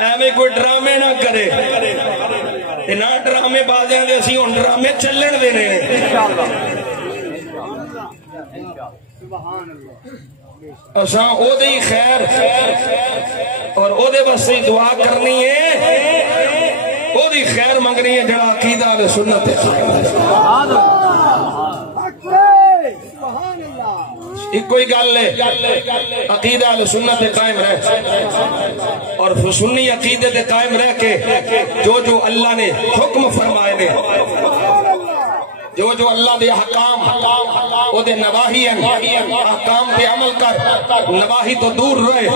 ایویں کوئی ڈرامے نہ کرے نہ ڈرامے بازیاں دے اسی ہن ڈرامے چلن دینے انشاءاللہ سبحان اللہ اساں او دی خیر اور او دے واسطے دعا کرنی ہے او دی خیر منگنی ہے جڑا عقیدہ اہل سنت ہے سبحان اللہ ایک کوئی گل ہے عقیدہ اہل سنت پہ قائم رہ اور سنی عقیدے پہ قائم رہ کے جو اللہ نے حکم فرمائے نے جو اللہ دے حکام او دے نواہی ہیں احکام پہ عمل کر نواہی تو دور رہے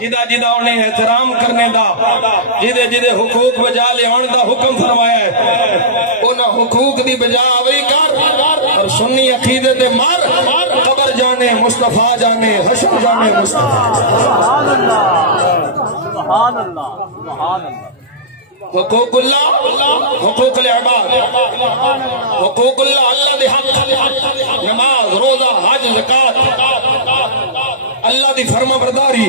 جدہ انہیں احترام کرنے دا جدے حقوق بجا لے آن دا حکم فرمایا ہے انہاں حقوق دی بجا آوری کر اور سنی عقیدے دے مار قبر جانے مصطفیٰ جانے حشر جانے مصطفیٰ سبحان اللہ سبحان اللہ سبحان اللہ حقوق اللہ حقوق العباد حقوق اللہ اللہ دے حق نماز روزہ حج زکات اللہ دی فرما برداری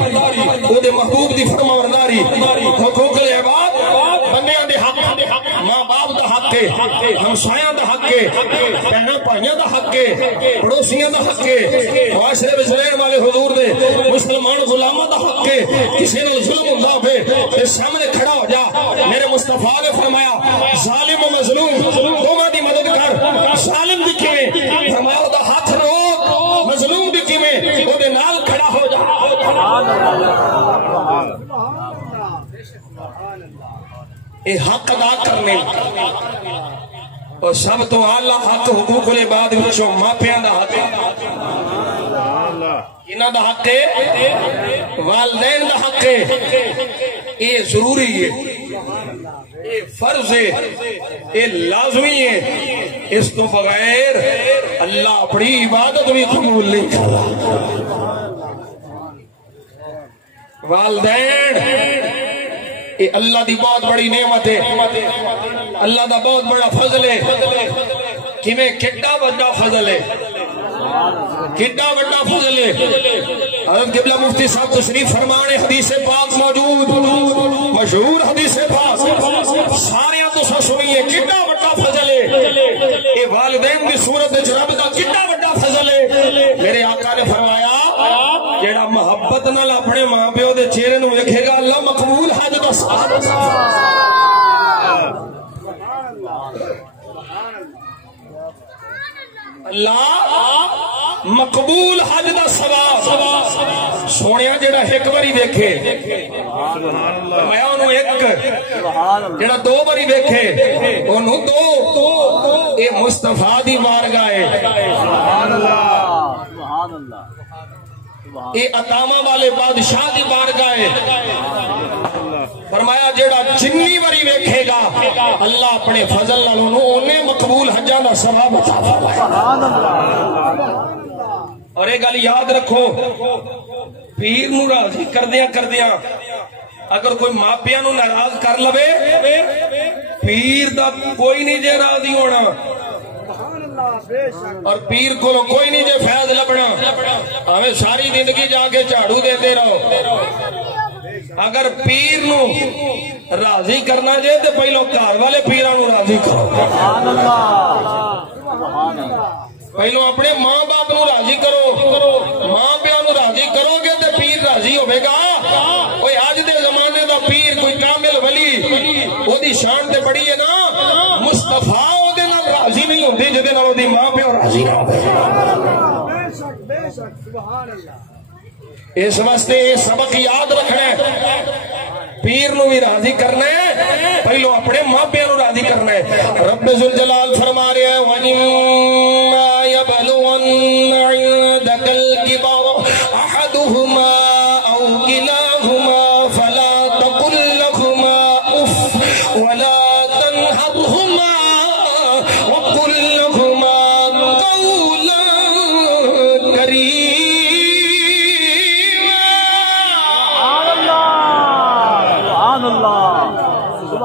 او دے محبوب دی فرما برداری حقوق العباد بندیاں دے حق ماں باپ دا حق ہے ہمسایاں دا حق ہے بہناں بھائیاں دا حق ہے پڑوسیاں دا حق ہے معاشرے وچ رہن والے حضور دے مسلمان غلاماں دا حق ہے کسی نال ظلم ہوندا ہوے تے سامنے کھڑا ہو جا میرے مصطفیٰ نے فرمایا ظالم و مظلوم دونوں دی مدد کر ظالم دی کیویں فرمایا دا ہاتھ روک مظلوم دی کیویں او دے نال کھڑا ہو جا اے حق ادا کرنے اور سب تو اعلیٰ حق حقوق العباد وچوں ماپیاں دا حق انہاں دا حق ہے والدین دا حق ہے یہ ضروری ہے یہ فرض ہے یہ لازمی ہے اس تو بغیر اللہ اپنی عبادت بھی قبول نہیں کرتا والدین یہ اللہ دی بہت بڑی نعمت ہے اللہ دا بہت بڑا فضل ہے کہ میں کتنا بڑا فضل ہے کتنا بڑا فضل ہے حضرت قبلہ مفتی صاحب تشریف فرمانے حدیث پاک موجود مشہور حدیث پاک سارے تو سنیے کتنا بڑا فضل ہے یہ والدین کی صورت رب کا کتنا بڑا فضل ہے میرے آقا نے فرمایا جیڑا محبت نال اپنے ماں پیو دے چہرے نوں ویکھے گا اللہ مقبول حج دا ثواب اللہ مقبول حج دا ثواب سونیا جیڑا ایک باری دیکھے فرمایا انہوں ایک جیڑا دو باری دیکھے انہوں دو اے مصطفیٰ دی بارگاہ ہے سبحان اللہ اے عطامہ والے بادشاہ دی بارگاہ ہے فرمایا جیڑا جنی باری ویکھے گا اللہ اپنے فضل نال انہیں مقبول حجاں دا ثواب عطا فرمائے اور ایک گل یاد رکھو پیر نو راضی کردیاں اگر کوئی ماپیاں نو ناراض کر لوے پیر دا کوئی نہیں جے راضی ہونا اور پیر کو کوئی نہیں جے فیض لبنا ہمیں ساری زندگی جا کے جھاڑو دیتے رہو اگر پیر نو راضی کرنا جے تو پہلو گھر والے پیراں نو راضی کرو پہلو اپنے ماں باپ نو راضی کرو ماں پیو نو راضی کرو گے تو پیر راضی ہوے گا کوئی آج دے زمانے دا پیر کوئی کامل ولی وہ دی شان تے بڑی ہے نا مصطفیٰ او دے نال راضی نہیں ہوندی جدے نال او دی ماں پیو راضی نہ ہوے بے شک سبحان اللہ اس واسطے یہ سبق یاد رکھنا ہے پیر نو بھی راضی کرنا ہے پہلو اپنے ماں پیو نو راضی کرنا ہے رب ذوالجلال فرما رہے ہیں وَإِمَّا يَبْلُغَنَّ عِندَكَ الْكِبَرَ أَحَدُهُمَا أَوْ كِلَاهُمَا فَلَا تَقُل لَّهُمَا أُفٍّ وَلَا تَنْهَرْهُمَا وَقُل لَّهُمَا قَوْلًا كَرِيمًا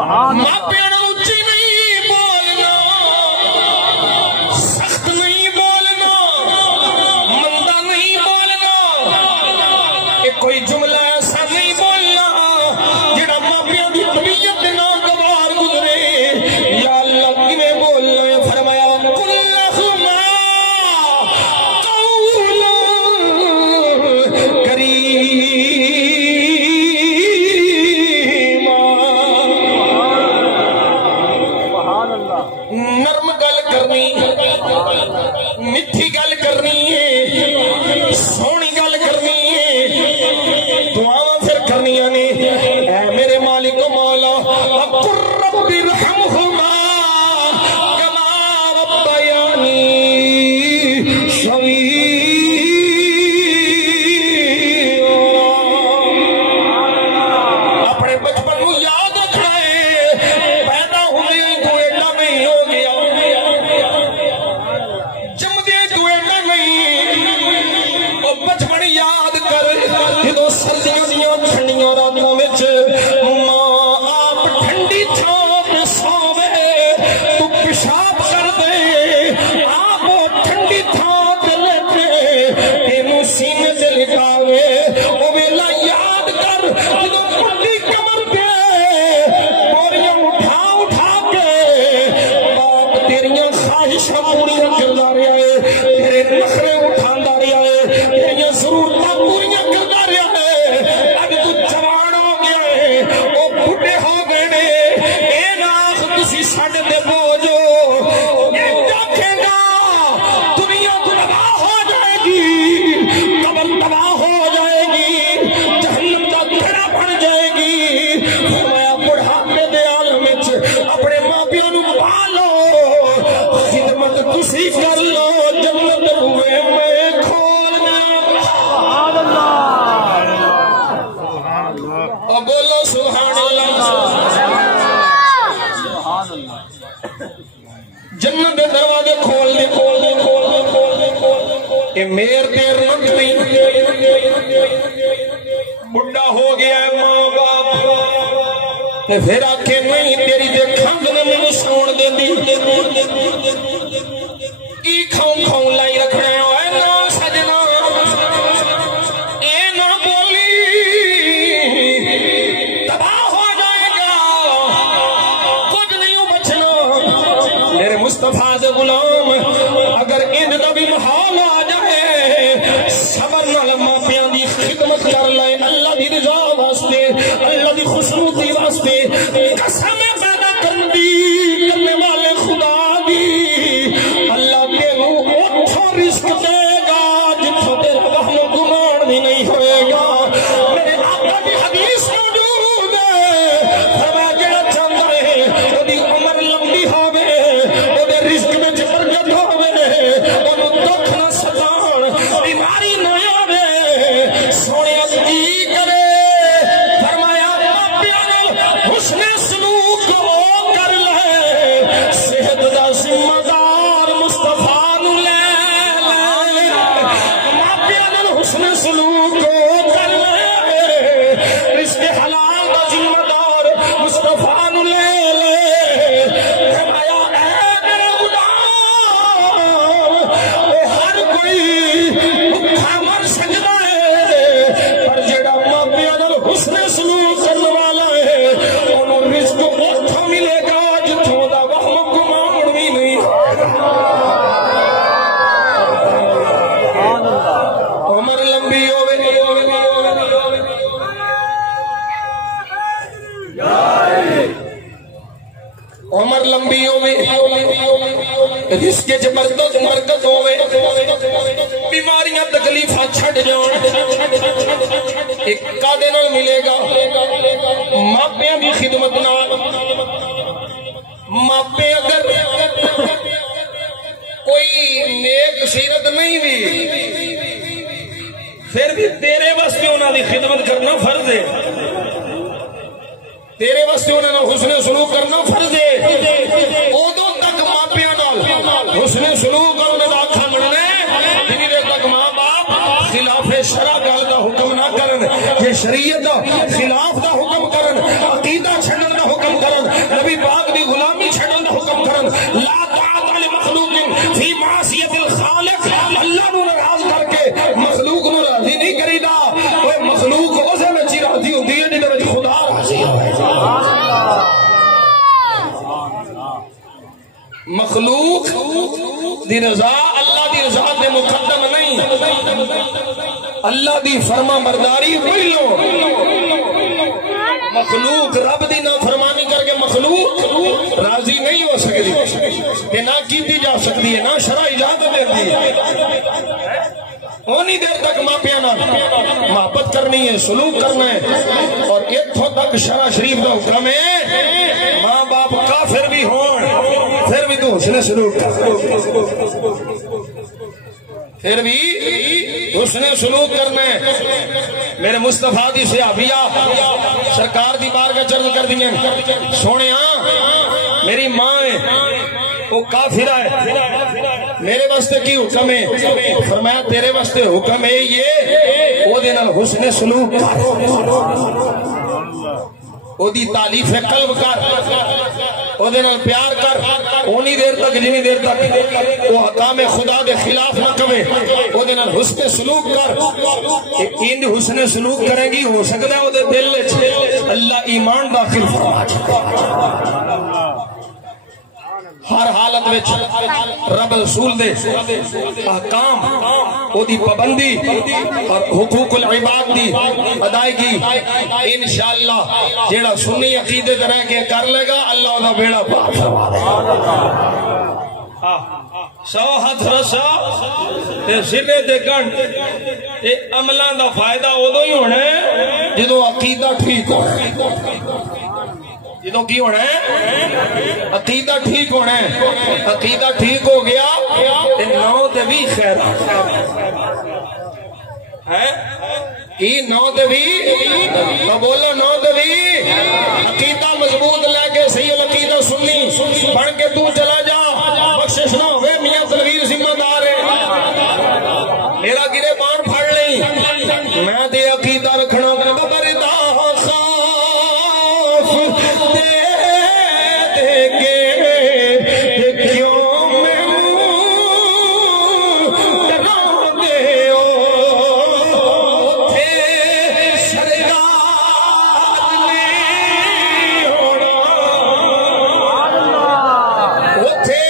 ماں پیو نو اچھی نہیں بولنا سخت نہیں بولنا مندہ نہیں بولنا کوئی جملہ ایسا نہیں بولنا جڑا ماں پیو دی طبیعت ناگوار گزرے یا اللہ کیویں بولنا ہے فرمایا قل لہما قولا ضرورتاں پوریاں کردا رہیا ہے اج تو جوان ہو گیا ہے او بڈھے ہو گئے نے اے راخ تسی ساڈے تے بوجھ ہو اے دیکھے گا دنیا تباہ ہو جائے گی قبر تباہ ہو جائے گی جہنم دا گھڑا بن جائے گی فرمایا بڑھاپے دے عالم وچ اپنے ماں پیو نو پالو خدمت تسی کر لو جنت ہوئے میں کھولنا سبحان اللہ اور بولو سبحان اللہ سبحان اللہ جنت دے دروازے کھول دے کھول دے کھول دے کھول دے کھول دے اے میر دیر مت نہیں بڑھا ہو گیا ہے ماں باپ تے پھر آکھے نہیں تیری تے کھنگ نے مینوں سون دے دی کی کھاؤں کھاؤں لائی رکھنا ہے اے نا سجنا اے نا بولی تباہ ہو جائے گا کچھ نہیں بچنا میرے مصطفیٰ سے غلام اگر ان دا بھی محال آ جائے صبر نال ماپیاں دی خدمت کر لائے اللہ دی رضا واسطے اللہ دی خوشنودی واسطے قسم پیدا کرنے والے خدا دی اللہ تینوں اوتھوں رزق دے گا جتھوں تیرا وہم گمان بھی نہیں ہوئے گا میرے آقا دی حدیث موجود ہے فرمایا جڑا چاہتا ہے اودی عمر لمبی ہوے اودے رزق وچ برکت ہوے اونوں دکھ نہ ستان بیماری نہ آوے سونیا کی کرے فرمایا ماپیاں نال حسن سلوک کر لے صحت دا ذمہ دار مصطفیٰ نو لے ماپیاں نال حسن سلوک کر لے رزق حلال دا ذمہ دار مصطفیٰ نو لے فرمایا اے میرے غلام ہر کوئی بھوکا مر سکتا ہے پر جڑا ماپیاں نال حسن سلوک کرنے والا ہے انہوں رزق اوتھوں ملے گا جتھوں دا وہم گمان بھی نہیں عمر لمبی ہوے عمر لمبی ہوے رزق وچ برکت ہوے بیماریاں تکلیفاں چھڈ جان ایک کادے نال ملے گا ماپیاں دی خدمت نال ماپے اگر کوئی نیک سیرت نہیں بھی پھر بھی تیرے واسطے انہاں دی خدمت کرنا فرض ہے تیرے واسطے انہاں نال حسن سلوک کرنا فرض ہے اودوں تک ماپیاں نال حسن سلوک اور انہاں دا اکھاں مننا ہے جنی دیر تک ماں باپ خلاف شرع گل دا حکم نہ کرن کہ شریعت دا خلاف دا حکم کرن عقیدہ چھڈن دا حکم کرن نبی پاک دی غلامی چھڈن دا حکم کرن لا طاعت لمخلوق فی معصیت الخالق اللہ نو ناراض کر کے مخلوق نو راضی نہیں کریدا اوے مخلوق اسے وچ ہی راضی ہوندی ہے جے وچ خدا راضی ہوئے مخلوق دی رضا اللہ دی رضا دے مقدم نہیں اللہ دی فرما برداری پہلو مخلوق رب دی نافرمانی کر کے مخلوق راضی نہیں ہو سکتی کہ نہ کیتی جا سکتی ہے نہ شرع اجازت دیتی ہے اونی دیر تک ماپیاں نال محبت کرنی ہے سلوک کرنا ہے اور اتھوں تک شرع شریف دا حکم ہے ماں باپ کافر بھی ہون پھر بھی تو حسن سلوک کر پھر بھی حسن سلوک کرنا ہے میرے مصطفیٰ دی صحابیہ سرکار دی بارگاہ چرد کر دیں سونے میری ماں ہے وہ کافرہ ہے میرے واسطے کی حکم ہے فرمایا تیرے واسطے حکم ہے یہ او دے نال حسن سلوک کر او دی تعلیف قلب کر او دے نال پیار کر اونی دیر تک جنی دیر تک وہ حکام خدا دے خلاف نہ کمے او دے نال حسن سلوک کر ان حسن سلوک کرے گی ہو سکتا ہے او دے دل وچ اللہ ایمان داخل فرما ہر حالت وچ رب رسول دے احکام او دی پابندی اور حقوق العباد دی ادائیگی انشاءاللہ جیڑا سنی عقیدے تے رہ کے کر لے گا اللہ دا بیڑا پاک فرما دے گا۔ 100 ہاتھ رسا تے سرے تے گنڈ اے عملاں دا فائدہ ادو ہی ہونا ہے جدو عقیدہ ٹھیک ہونا ہے، جدو کی ہونا ہے عقیدہ ٹھیک ہونا ہے، عقیدہ ٹھیک ہو گیا تے نو تے بھی خیر ہے کی نو تے بھی تو بولو نو تے بھی عقیدہ مضبوط لے کے صحیح عقیدہ سنی پڑھ کے تو چلا جا بخشش نہ ہوئے میاں تنویر ذمہ دار ہے میرا گرے بان پھڑ نہیں میں دے عقیدہ رکھنا قبر دا خوف دے دے گے کیوں میں ڈرا دے تھے سرکار نہیں ہونا وہ تھے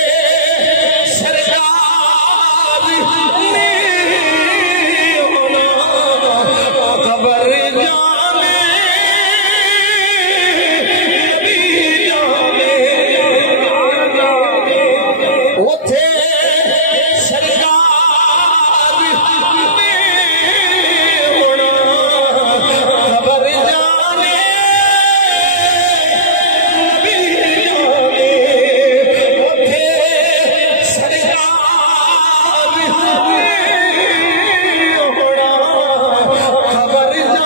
سرکار نہیں ہونا قبر جانے نبی جانے وہ تھے سرکار نہیں ہونا قبر جانے نبی جانے وہ تھے سرکار نہیں ہونا قبر جانے۔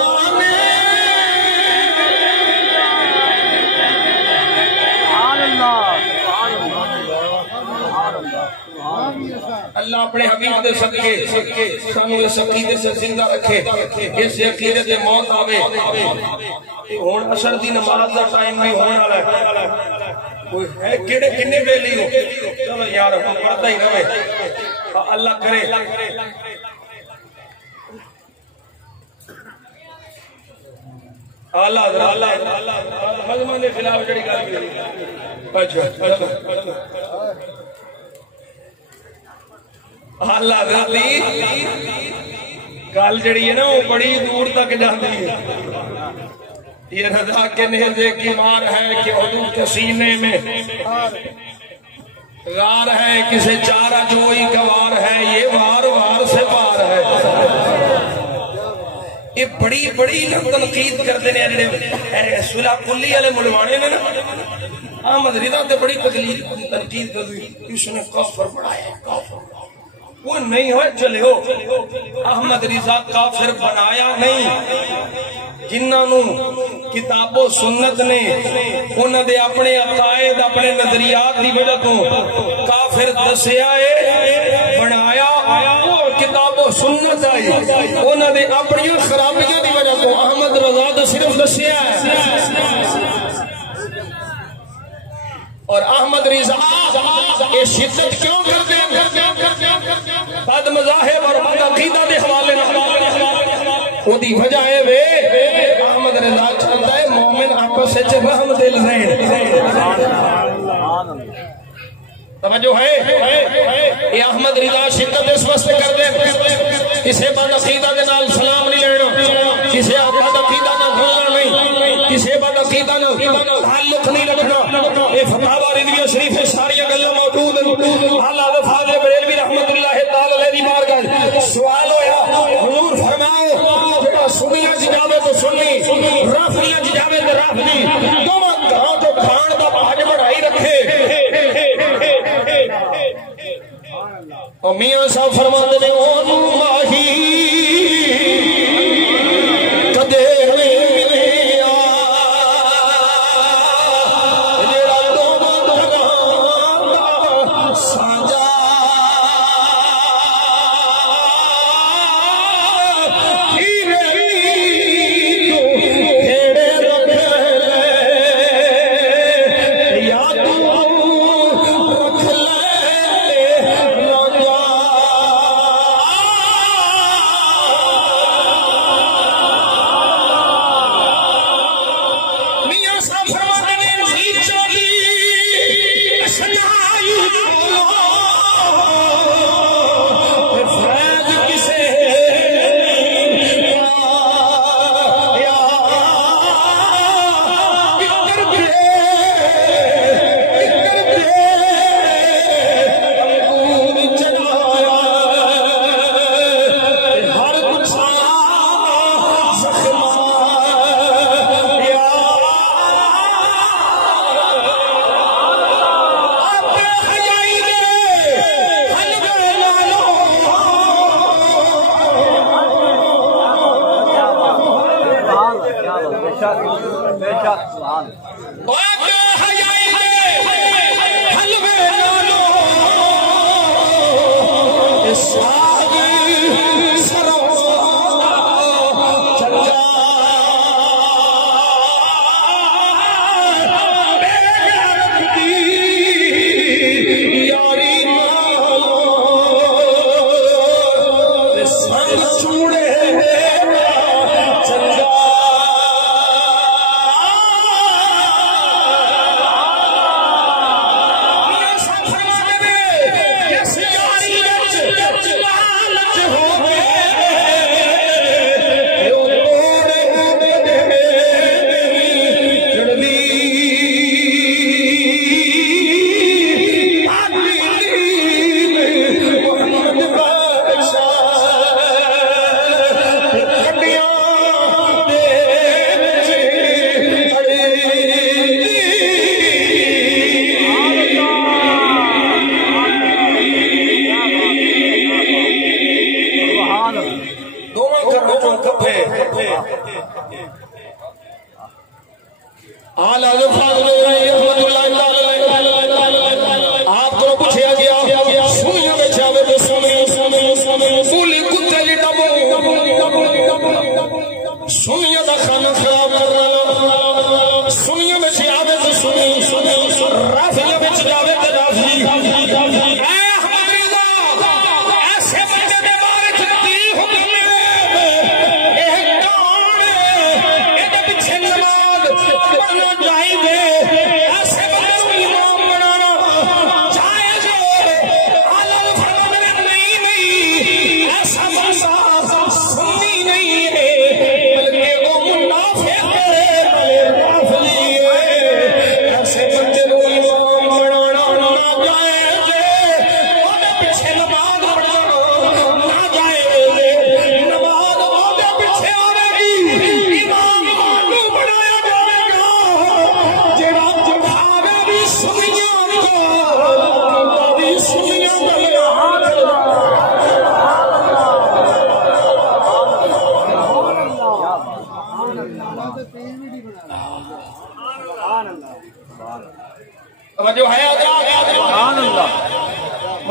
اللہ اپنے حبیب دے صدقے سانو اس عقیدے سے زندہ رکھے، اس عقیدے سے موت آوے۔ ہن عصر دی نماز دا ٹائم نہیں ہونے والا ہے، کوئی ہے کیڑے کنے ویلی ہو چلو یار ہم پڑھتا ہی رہے اللہ کرے اللہ حضرت مذہب کے خلاف جڑی گل کی اچھا اللہ حضرت دی گل جڑی ہے نا وہ بڑی دور تک جاتی ہے۔ یہ رضا کے نیزے کی مار ہے کہ حضور کے سینے میں غار ہے، کسے چارہ جوئی کا وار ہے، یہ وار وار سے پار ہے۔ یہ بڑی بڑی تنقید کرتے ہیں صلح کلی والے ملوانے نے نا احمد رضا تے بڑی تنقید کر دی اس نے کفر بنایا کافر وہ نہیں ہوئے چلے ہو احمد رضا کافر بنایا نہیں، جنہوں کتاب و سنت نے انہوں نے اپنے عقائد اپنے نظریات کی وجہ تو کافر دسیا ہے بنایا اور کتاب و سنت آئی انہوں نے اپنی خرابیاں کی وجہ تو احمد رضا تو صرف دسیا ہے۔ اور احمد رضا یہ شدت کیوں کرتے ہیں بد مذاہب اور بد عقیدہ دے حوالے وہ دی وجہ ہے وے احمد رضا چاہتا ہے مومن آپس سے رحم دل رہے توجہ ہے یہ احمد رضا شدت اس واسطے کر دے کسے بد عقیدہ دے نال سلام نہیں لینا، کسے بد عقیدہ نہ بھولنا نہیں، کسے بد عقیدہ نہ تعلق نہیں رکھنا۔ یہ فتاوی رضویہ شریف ہے ساری گلاں موجود ہیں۔ اعلی فاضل بریلوی رحمت اللہ تعالی علیہ دی بارگاہ سوال ہویا حضور فرماؤ جڑا سنیاں چ جاوے تو سنی رافضیاں چ جاوے تو رافضی دونوں گھراں تو کھان دا بھاج بڑھائی رکھے۔ اور میاں صاحب فرماتے ہیں او ماہی کدے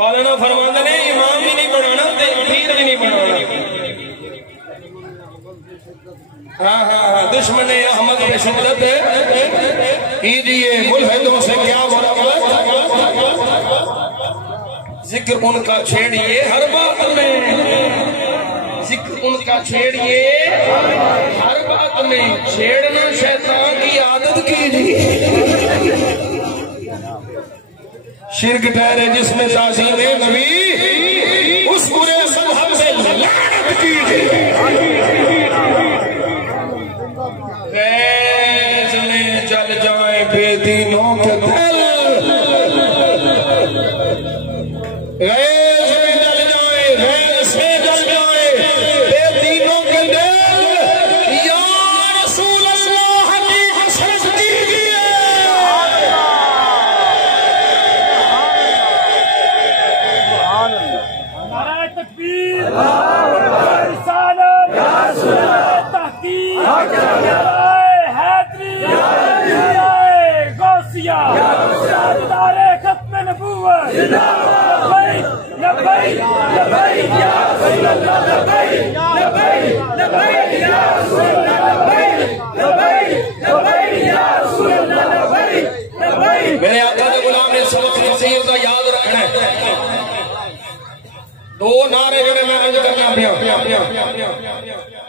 مولانا فرماتے ہیں امام بھی نہیں بنانا پیر بھی نہیں بنانا. ہاں دشمن احمد پہ شدت کیجئے ملحدوں سے کیا مرمت, ذکر ان کا چھیڑیے ہر بات میں, ذکر ان کا چھیڑیے ہر بات میں, چھیڑنا شیطان کی عادت کیجئے. شرک ٹھہرے جس میں تعظیم نبی, اس برے مذہب سے لعنت کیجئے. غیظ میں جل جائیں بے دینوں کے دل, غیظ میں جل جائیں, غیظ میں جل جائیں بے دینوں کے دل, یا رسول اللہ کی حسرت کیجئے. نعرہ تکبیر, رسالت, تحقیق, حیدری, غوثیہ, ادارے ختم نبوت, لبیک لبیک لبیک یا رسول اللہ, لبیک لبیک یا رسول اللہ, لبیک لبیک یا رسول اللہ, لبیک. میرے آقا نے غلام نے سبق نصیحت کا یاد رکھنا ہے. دو نعرے جو میں نے کرنا پیا,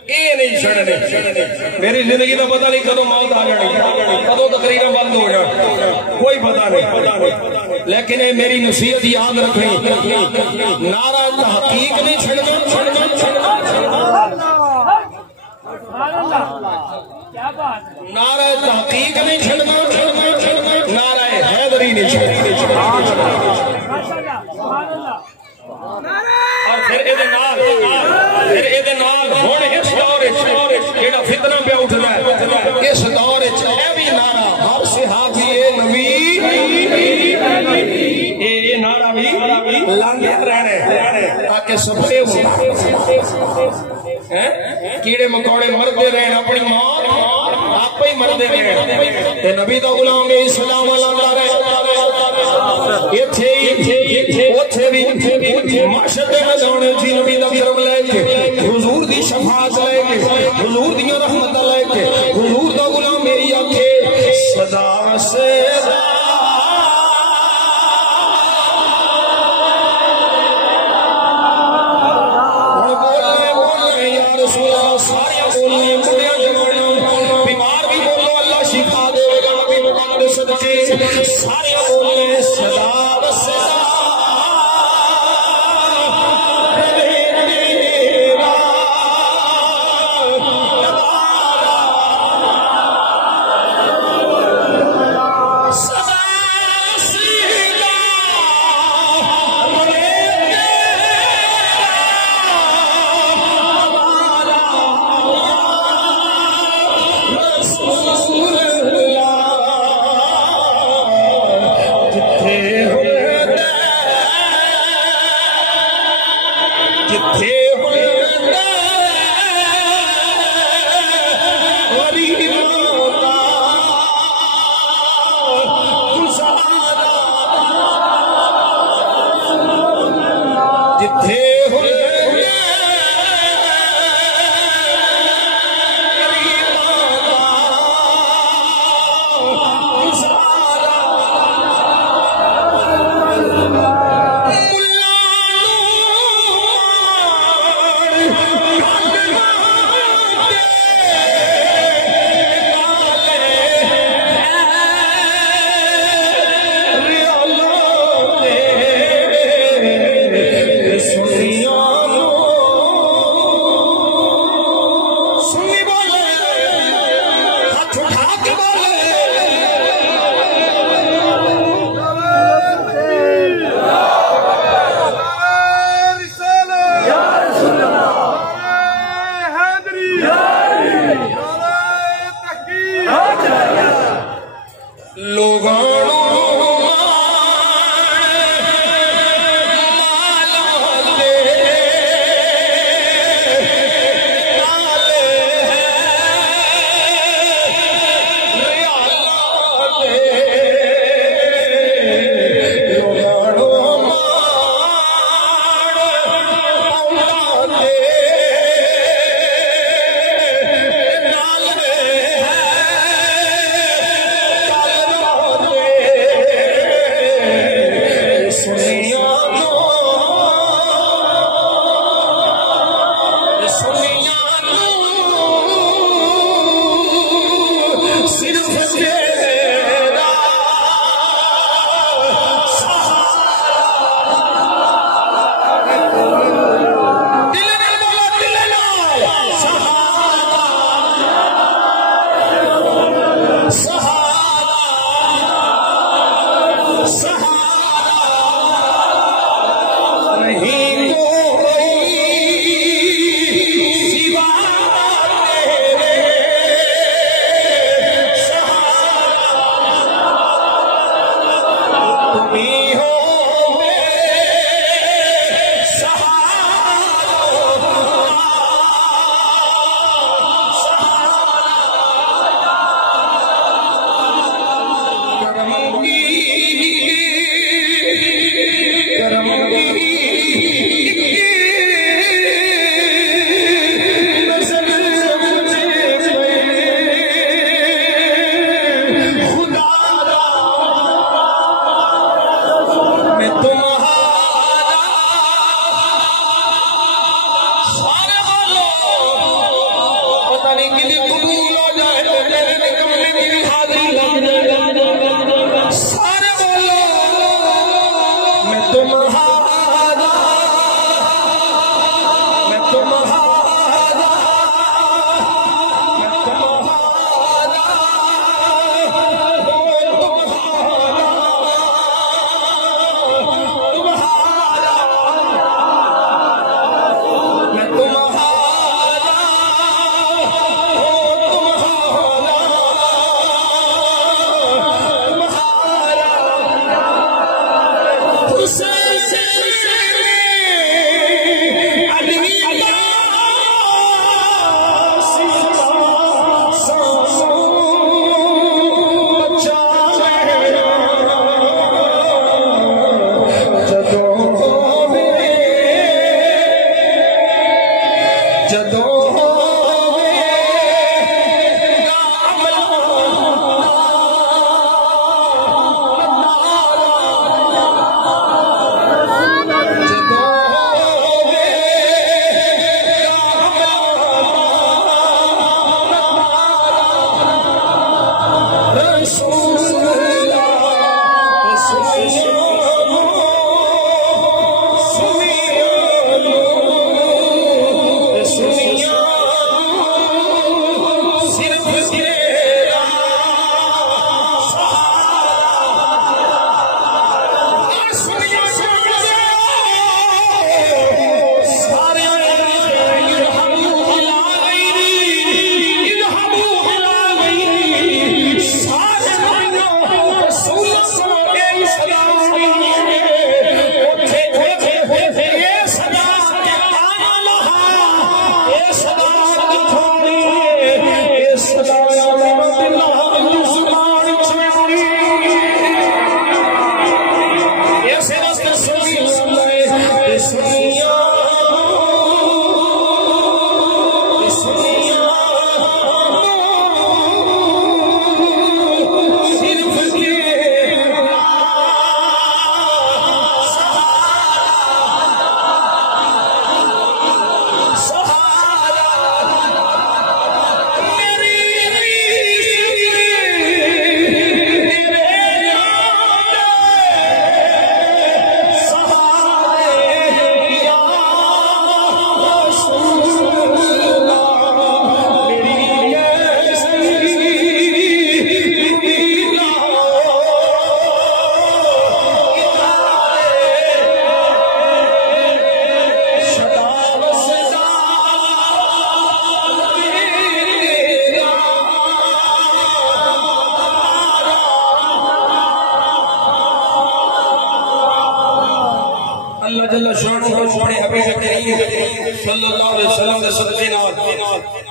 یہ نہیں چھڑنے. میری زندگی کا پتہ نہیں کدو موت آ جانی, کدو تقریریں بند ہو جائیں, کوئی پتہ نہیں, لیکن میری نصیحت یاد رکھنی, نعرہ تحقیق نہیں چھڑنا. نعرہ تحقیق نہیں چھڑنا, نعرہ حیدری نہیں چھڑنا. اور پھر ایدے نال ہون اس دور جیڑا فتنہ پہ اٹھنا ہے, اس دور اے بھی نعرہ ہر صحابی نبی, یہ نعرہ بھی لانگے رہنے تاکہ سفرے ہوں, کیڑے مکوڑے مرتے رہن اپنی موت پہ ہی مردے میں نبی دا غلام میں اسلام اللہ رہے یہ تھے بھی معاشرے میں جانے تھی نبی دا کرم لے کے حضور دی شفاعت لے کے حضور دی رحمت لے کے حضور دا غلام میری آنکھیں صدا سے سارے بولے صدا صدا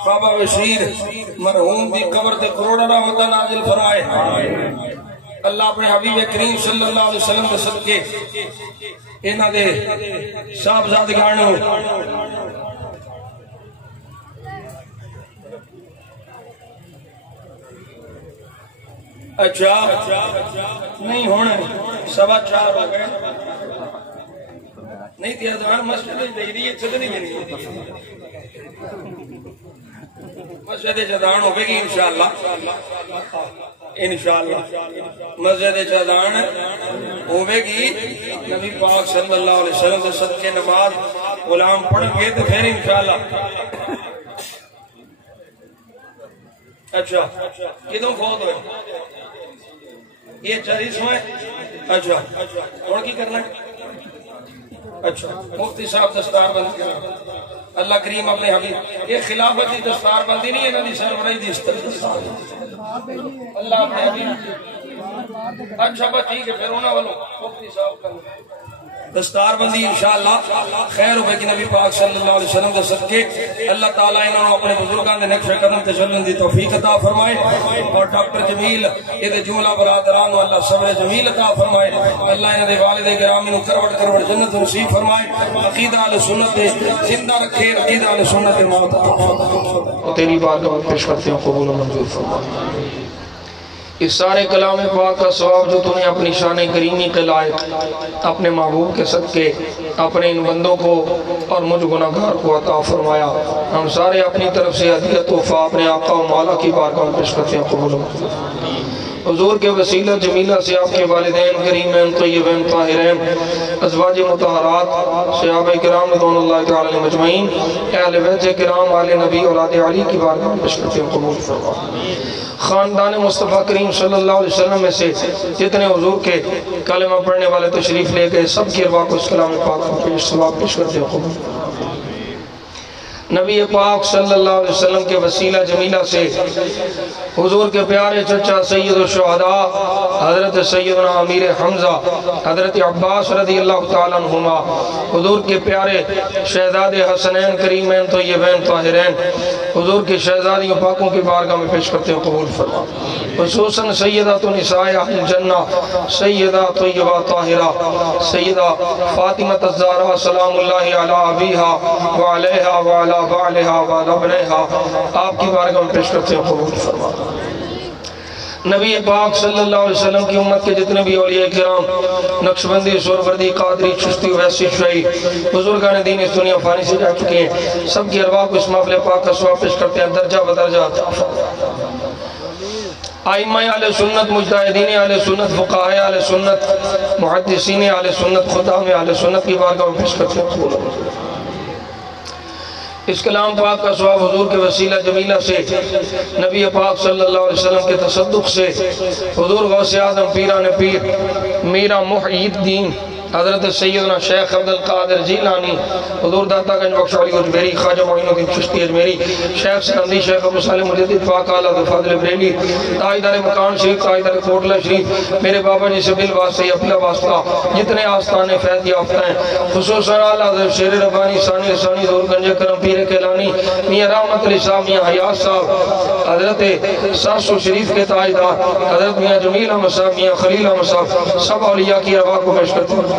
بابا بشیر مرحوم دی قبر تے کروڑا رحمتہ نازل فرمائے اللہ اپنے حبیب کریم صلی اللہ علیہ وسلم کے صدقے انہاں دے صاحبزادگانوں اچھا نہیں ہونا 4:15 ہو گئے نہیں تھی اذان مسجد دے دی چھت نہیں دینی مسجد اذان ہوے گی انشاءاللہ مسجد اذان ہوے گی نبی پاک صلی اللہ علیہ وسلم کے صدقے نماز غلام پڑھ گئے تو پھر انشاءاللہ اچھا کدوں فوت ہوئے یہ 40 میں اچھا اور کی کرنا ہے اچھا مفتی صاحب دستار بندی کرنا اللہ کریم اپنے حبیب یہ خلافت دی دستار بندی نہیں ہے نا دی سربراہی دی دستار اللہ اپنے حبیب اچھا بس ٹھیک ہے پھر انہاں والوں مفتی صاحب کرنا دستار بندی انشاءاللہ خیر ہوئے کہ نبی پاک صلی اللہ علیہ وسلم کے صدقے اللہ تعالیٰ انہوں اپنے بزرگان دے نقش قدم تجلن دی توفیق عطا فرمائے اور ڈاکٹر جمیل یہ جملہ برادران اللہ صبر جمیل عطا فرمائے اللہ انہوں دے والد گرامی نو کروڑ کروڑ جنت نصیب فرمائے عقیدہ اہل سنت دے زندہ رکھے عقیدہ اہل سنت دے موت عطا فرمائے تیری بارگاہ پیش کرتے ہیں قبول و منظور فرمائے اس سارے کلام پاک کا ثواب جو تو نے اپنی شان کریمی کے لائق اپنے محبوب کے صدقے اپنے ان بندوں کو اور مجھ گناہگار کو عطا فرمایا ہم سارے اپنی طرف سے ہدیہ تحفہ اپنے آقا و مولا کی بارگاہ میں پیش کرتے ہیں قبول حضور کے وسیلہ جمیلہ سے آپ کے والدین کریمین طیبین طاہرین ازواج مطہرات صحابہ کرام رضوان اللہ تعالی مجمعین اہل بیت کرام آل نبی اولاد علی کی بارگاہ میں پیش کرتے ہیں قبول فرمائے خاندان مصطفیٰ کریم صلی اللہ علیہ وسلم میں سے جتنے حضور کے کلمہ پڑھنے والے تشریف لے گئے سب کی ارواح کو اس کلام پاک کو ثواب پیش کرتے ہیں نبی پاک صلی اللہ علیہ وسلم کے وسیلہ جمیلہ سے حضور کے پیارے چچا سید الشہداء حضرت سیدنا امیر حمزہ حضرت عباس رضی اللہ تعالیٰ عنہما حضور کے پیارے شہزاد حسنین کریمین طیبین طاہرین حضور کے شہزادیوں پاکوں کی بارگاہ میں پیش کرتے ہیں قبول فرما خصوصاً سیدہ نساء اہل الجنہ سیدہ طیبہ طاہرہ سیدہ فاطمہ الزہرا سلام اللہ علی ابیہا وعلیہا وعلی بعلہا وعلی ابنہا آپ کی بارگاہ میں پیش کرتے ہیں قبول فرما نبی پاک صلی اللہ علیہ وسلم کی امت کے جتنے بھی اولیاء کرام نقشبندی سوربردی قادری چشتی ویسی شعی بزرگان دین اس دنیا فانی سے جا چکے ہیں سب کی ارواح کو اس محفل پاک کا ثواب پیش کرتے ہیں درجہ بدرجہ ائمہ اہل سنت مجتہدین اہل سنت فقہاء اہل سنت محدثین اہل سنت خدام اہل سنت کی بارگاہ میں پیش کرتے ہیں اس کلام پاک کا ثواب حضور کے وسیلہ جمیلہ سے نبی پاک صلی اللہ علیہ وسلم کے تصدق سے حضور غوث اعظم پیران پیر میرا محی الدین حضرت سیدنا شیخ عبدالقادر جیلانی حضور داتا گنج بخش علی اجمیری خواجہ معین الدین چشتی اجمیری شیخ سکندی شیخ ابو صالح مجدد پاک اعلیٰ فاضل بریلی تاجدار مکان شریف تاجدار کوٹلہ شریف میرے بابا جی سے بل واسطہ یا اپلا واسطہ جتنے آستانے فیض یافتہ ہیں خصوصاً اعلیٰ حضرت شیر ربانی ثانی رسانی ظہور گنج کرم پیر کیلانی میاں رحمت علی صاحب میاں حیات صاحب حضرت ساسو شریف کے تاجدار حضرت میاں جمیل احمد صاحب میاں خلیل احمد صاحب سب اولیاء کی ارواح کو پیش کرتے ہیں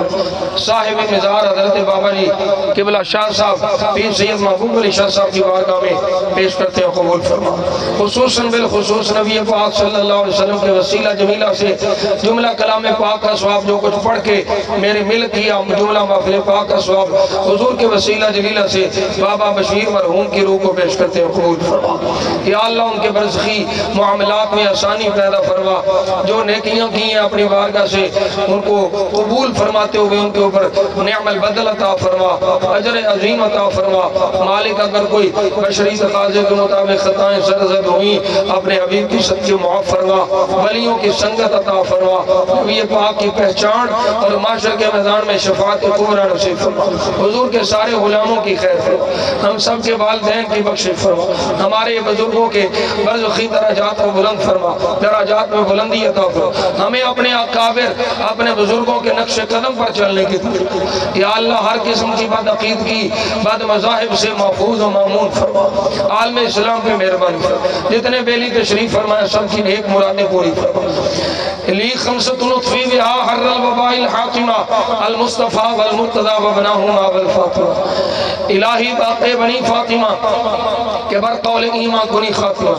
صاحب مزار حضرت بابا جی قبلہ شاہ صاحب پیر سید محبوب علی شاہ صاحب کی بارگاہ میں پیش کرتے ہیں قبول فرما خصوصاً بالخصوص نبی پاک صلی اللہ علیہ وسلم کے وسیلہ جمیلہ سے جملہ کلام پاک کا ثواب جو کچھ پڑھ کے میرے مل کیا جملہ محفل پاک کا ثواب حضور کے وسیلہ جمیلہ سے بابا بشیر مرحوم کی روح کو پیش کرتے ہیں قبول فرما یا اللہ ان کے برزخی معاملات میں آسانی پیدا فرما جو نیکیاں کی ہیں اپنی بارگاہ سے ان کو قبول فرماتے ہوئے ان کے اوپر نعم البدل عطا فرما اجر عظیم عطا فرما مالک اگر کوئی بشری تقاضے کے مطابق خطائیں سرزد ہوئی اپنے حبیب کی صدقے معاف فرما ولیوں کی سنگت عطا فرما نبی پاک کی پہچان اور معاشر کے میدان میں شفاعت کبریٰ نصیب فرما حضور کے سارے غلاموں کی خیر فرما ہم سب کے والدین کی بخشش فرما ہمارے بزرگوں کے برزخی درجات کو بلند فرما درجات میں بلندی عطا فرما ہمیں اپنے اکابر اپنے بزرگوں کے نقش قدم پر چلنے کی توفیق، یا اللہ ہر قسم کی بد عقیدگی بد مذاہب سے محفوظ و مامون فرما، عالم اسلام پہ مہربانی فرما، جتنے بیلی تشریف فرمائے سب کی نیک مرادیں پوری فرما۔ لی خمسۃ لطفی بہا حر الوباء الحاطمہ المصطفیٰ والمرتضیٰ وبناہما والفاطمہ، الہی باقی بنی فاطمہ کہ بر قول ایمان کنی خاتمہ،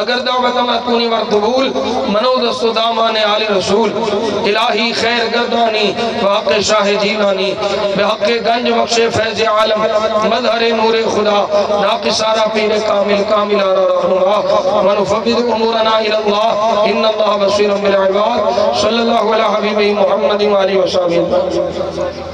اگر دعوت امت کنی ور قبول، منو دست و دامان آل رسول، الہی خیر گردانی بحق شاہ جیلانی، بحق گنج بخش فیض عالم، مظہر نور خدا، ناقصارہ پیر کامل کاملانہ رہنما، ونفبد امورنا الاللہ ان اللہ بصیر بالعباد، صلی اللہ علیہ حبیب محمد وآلہ وسلم۔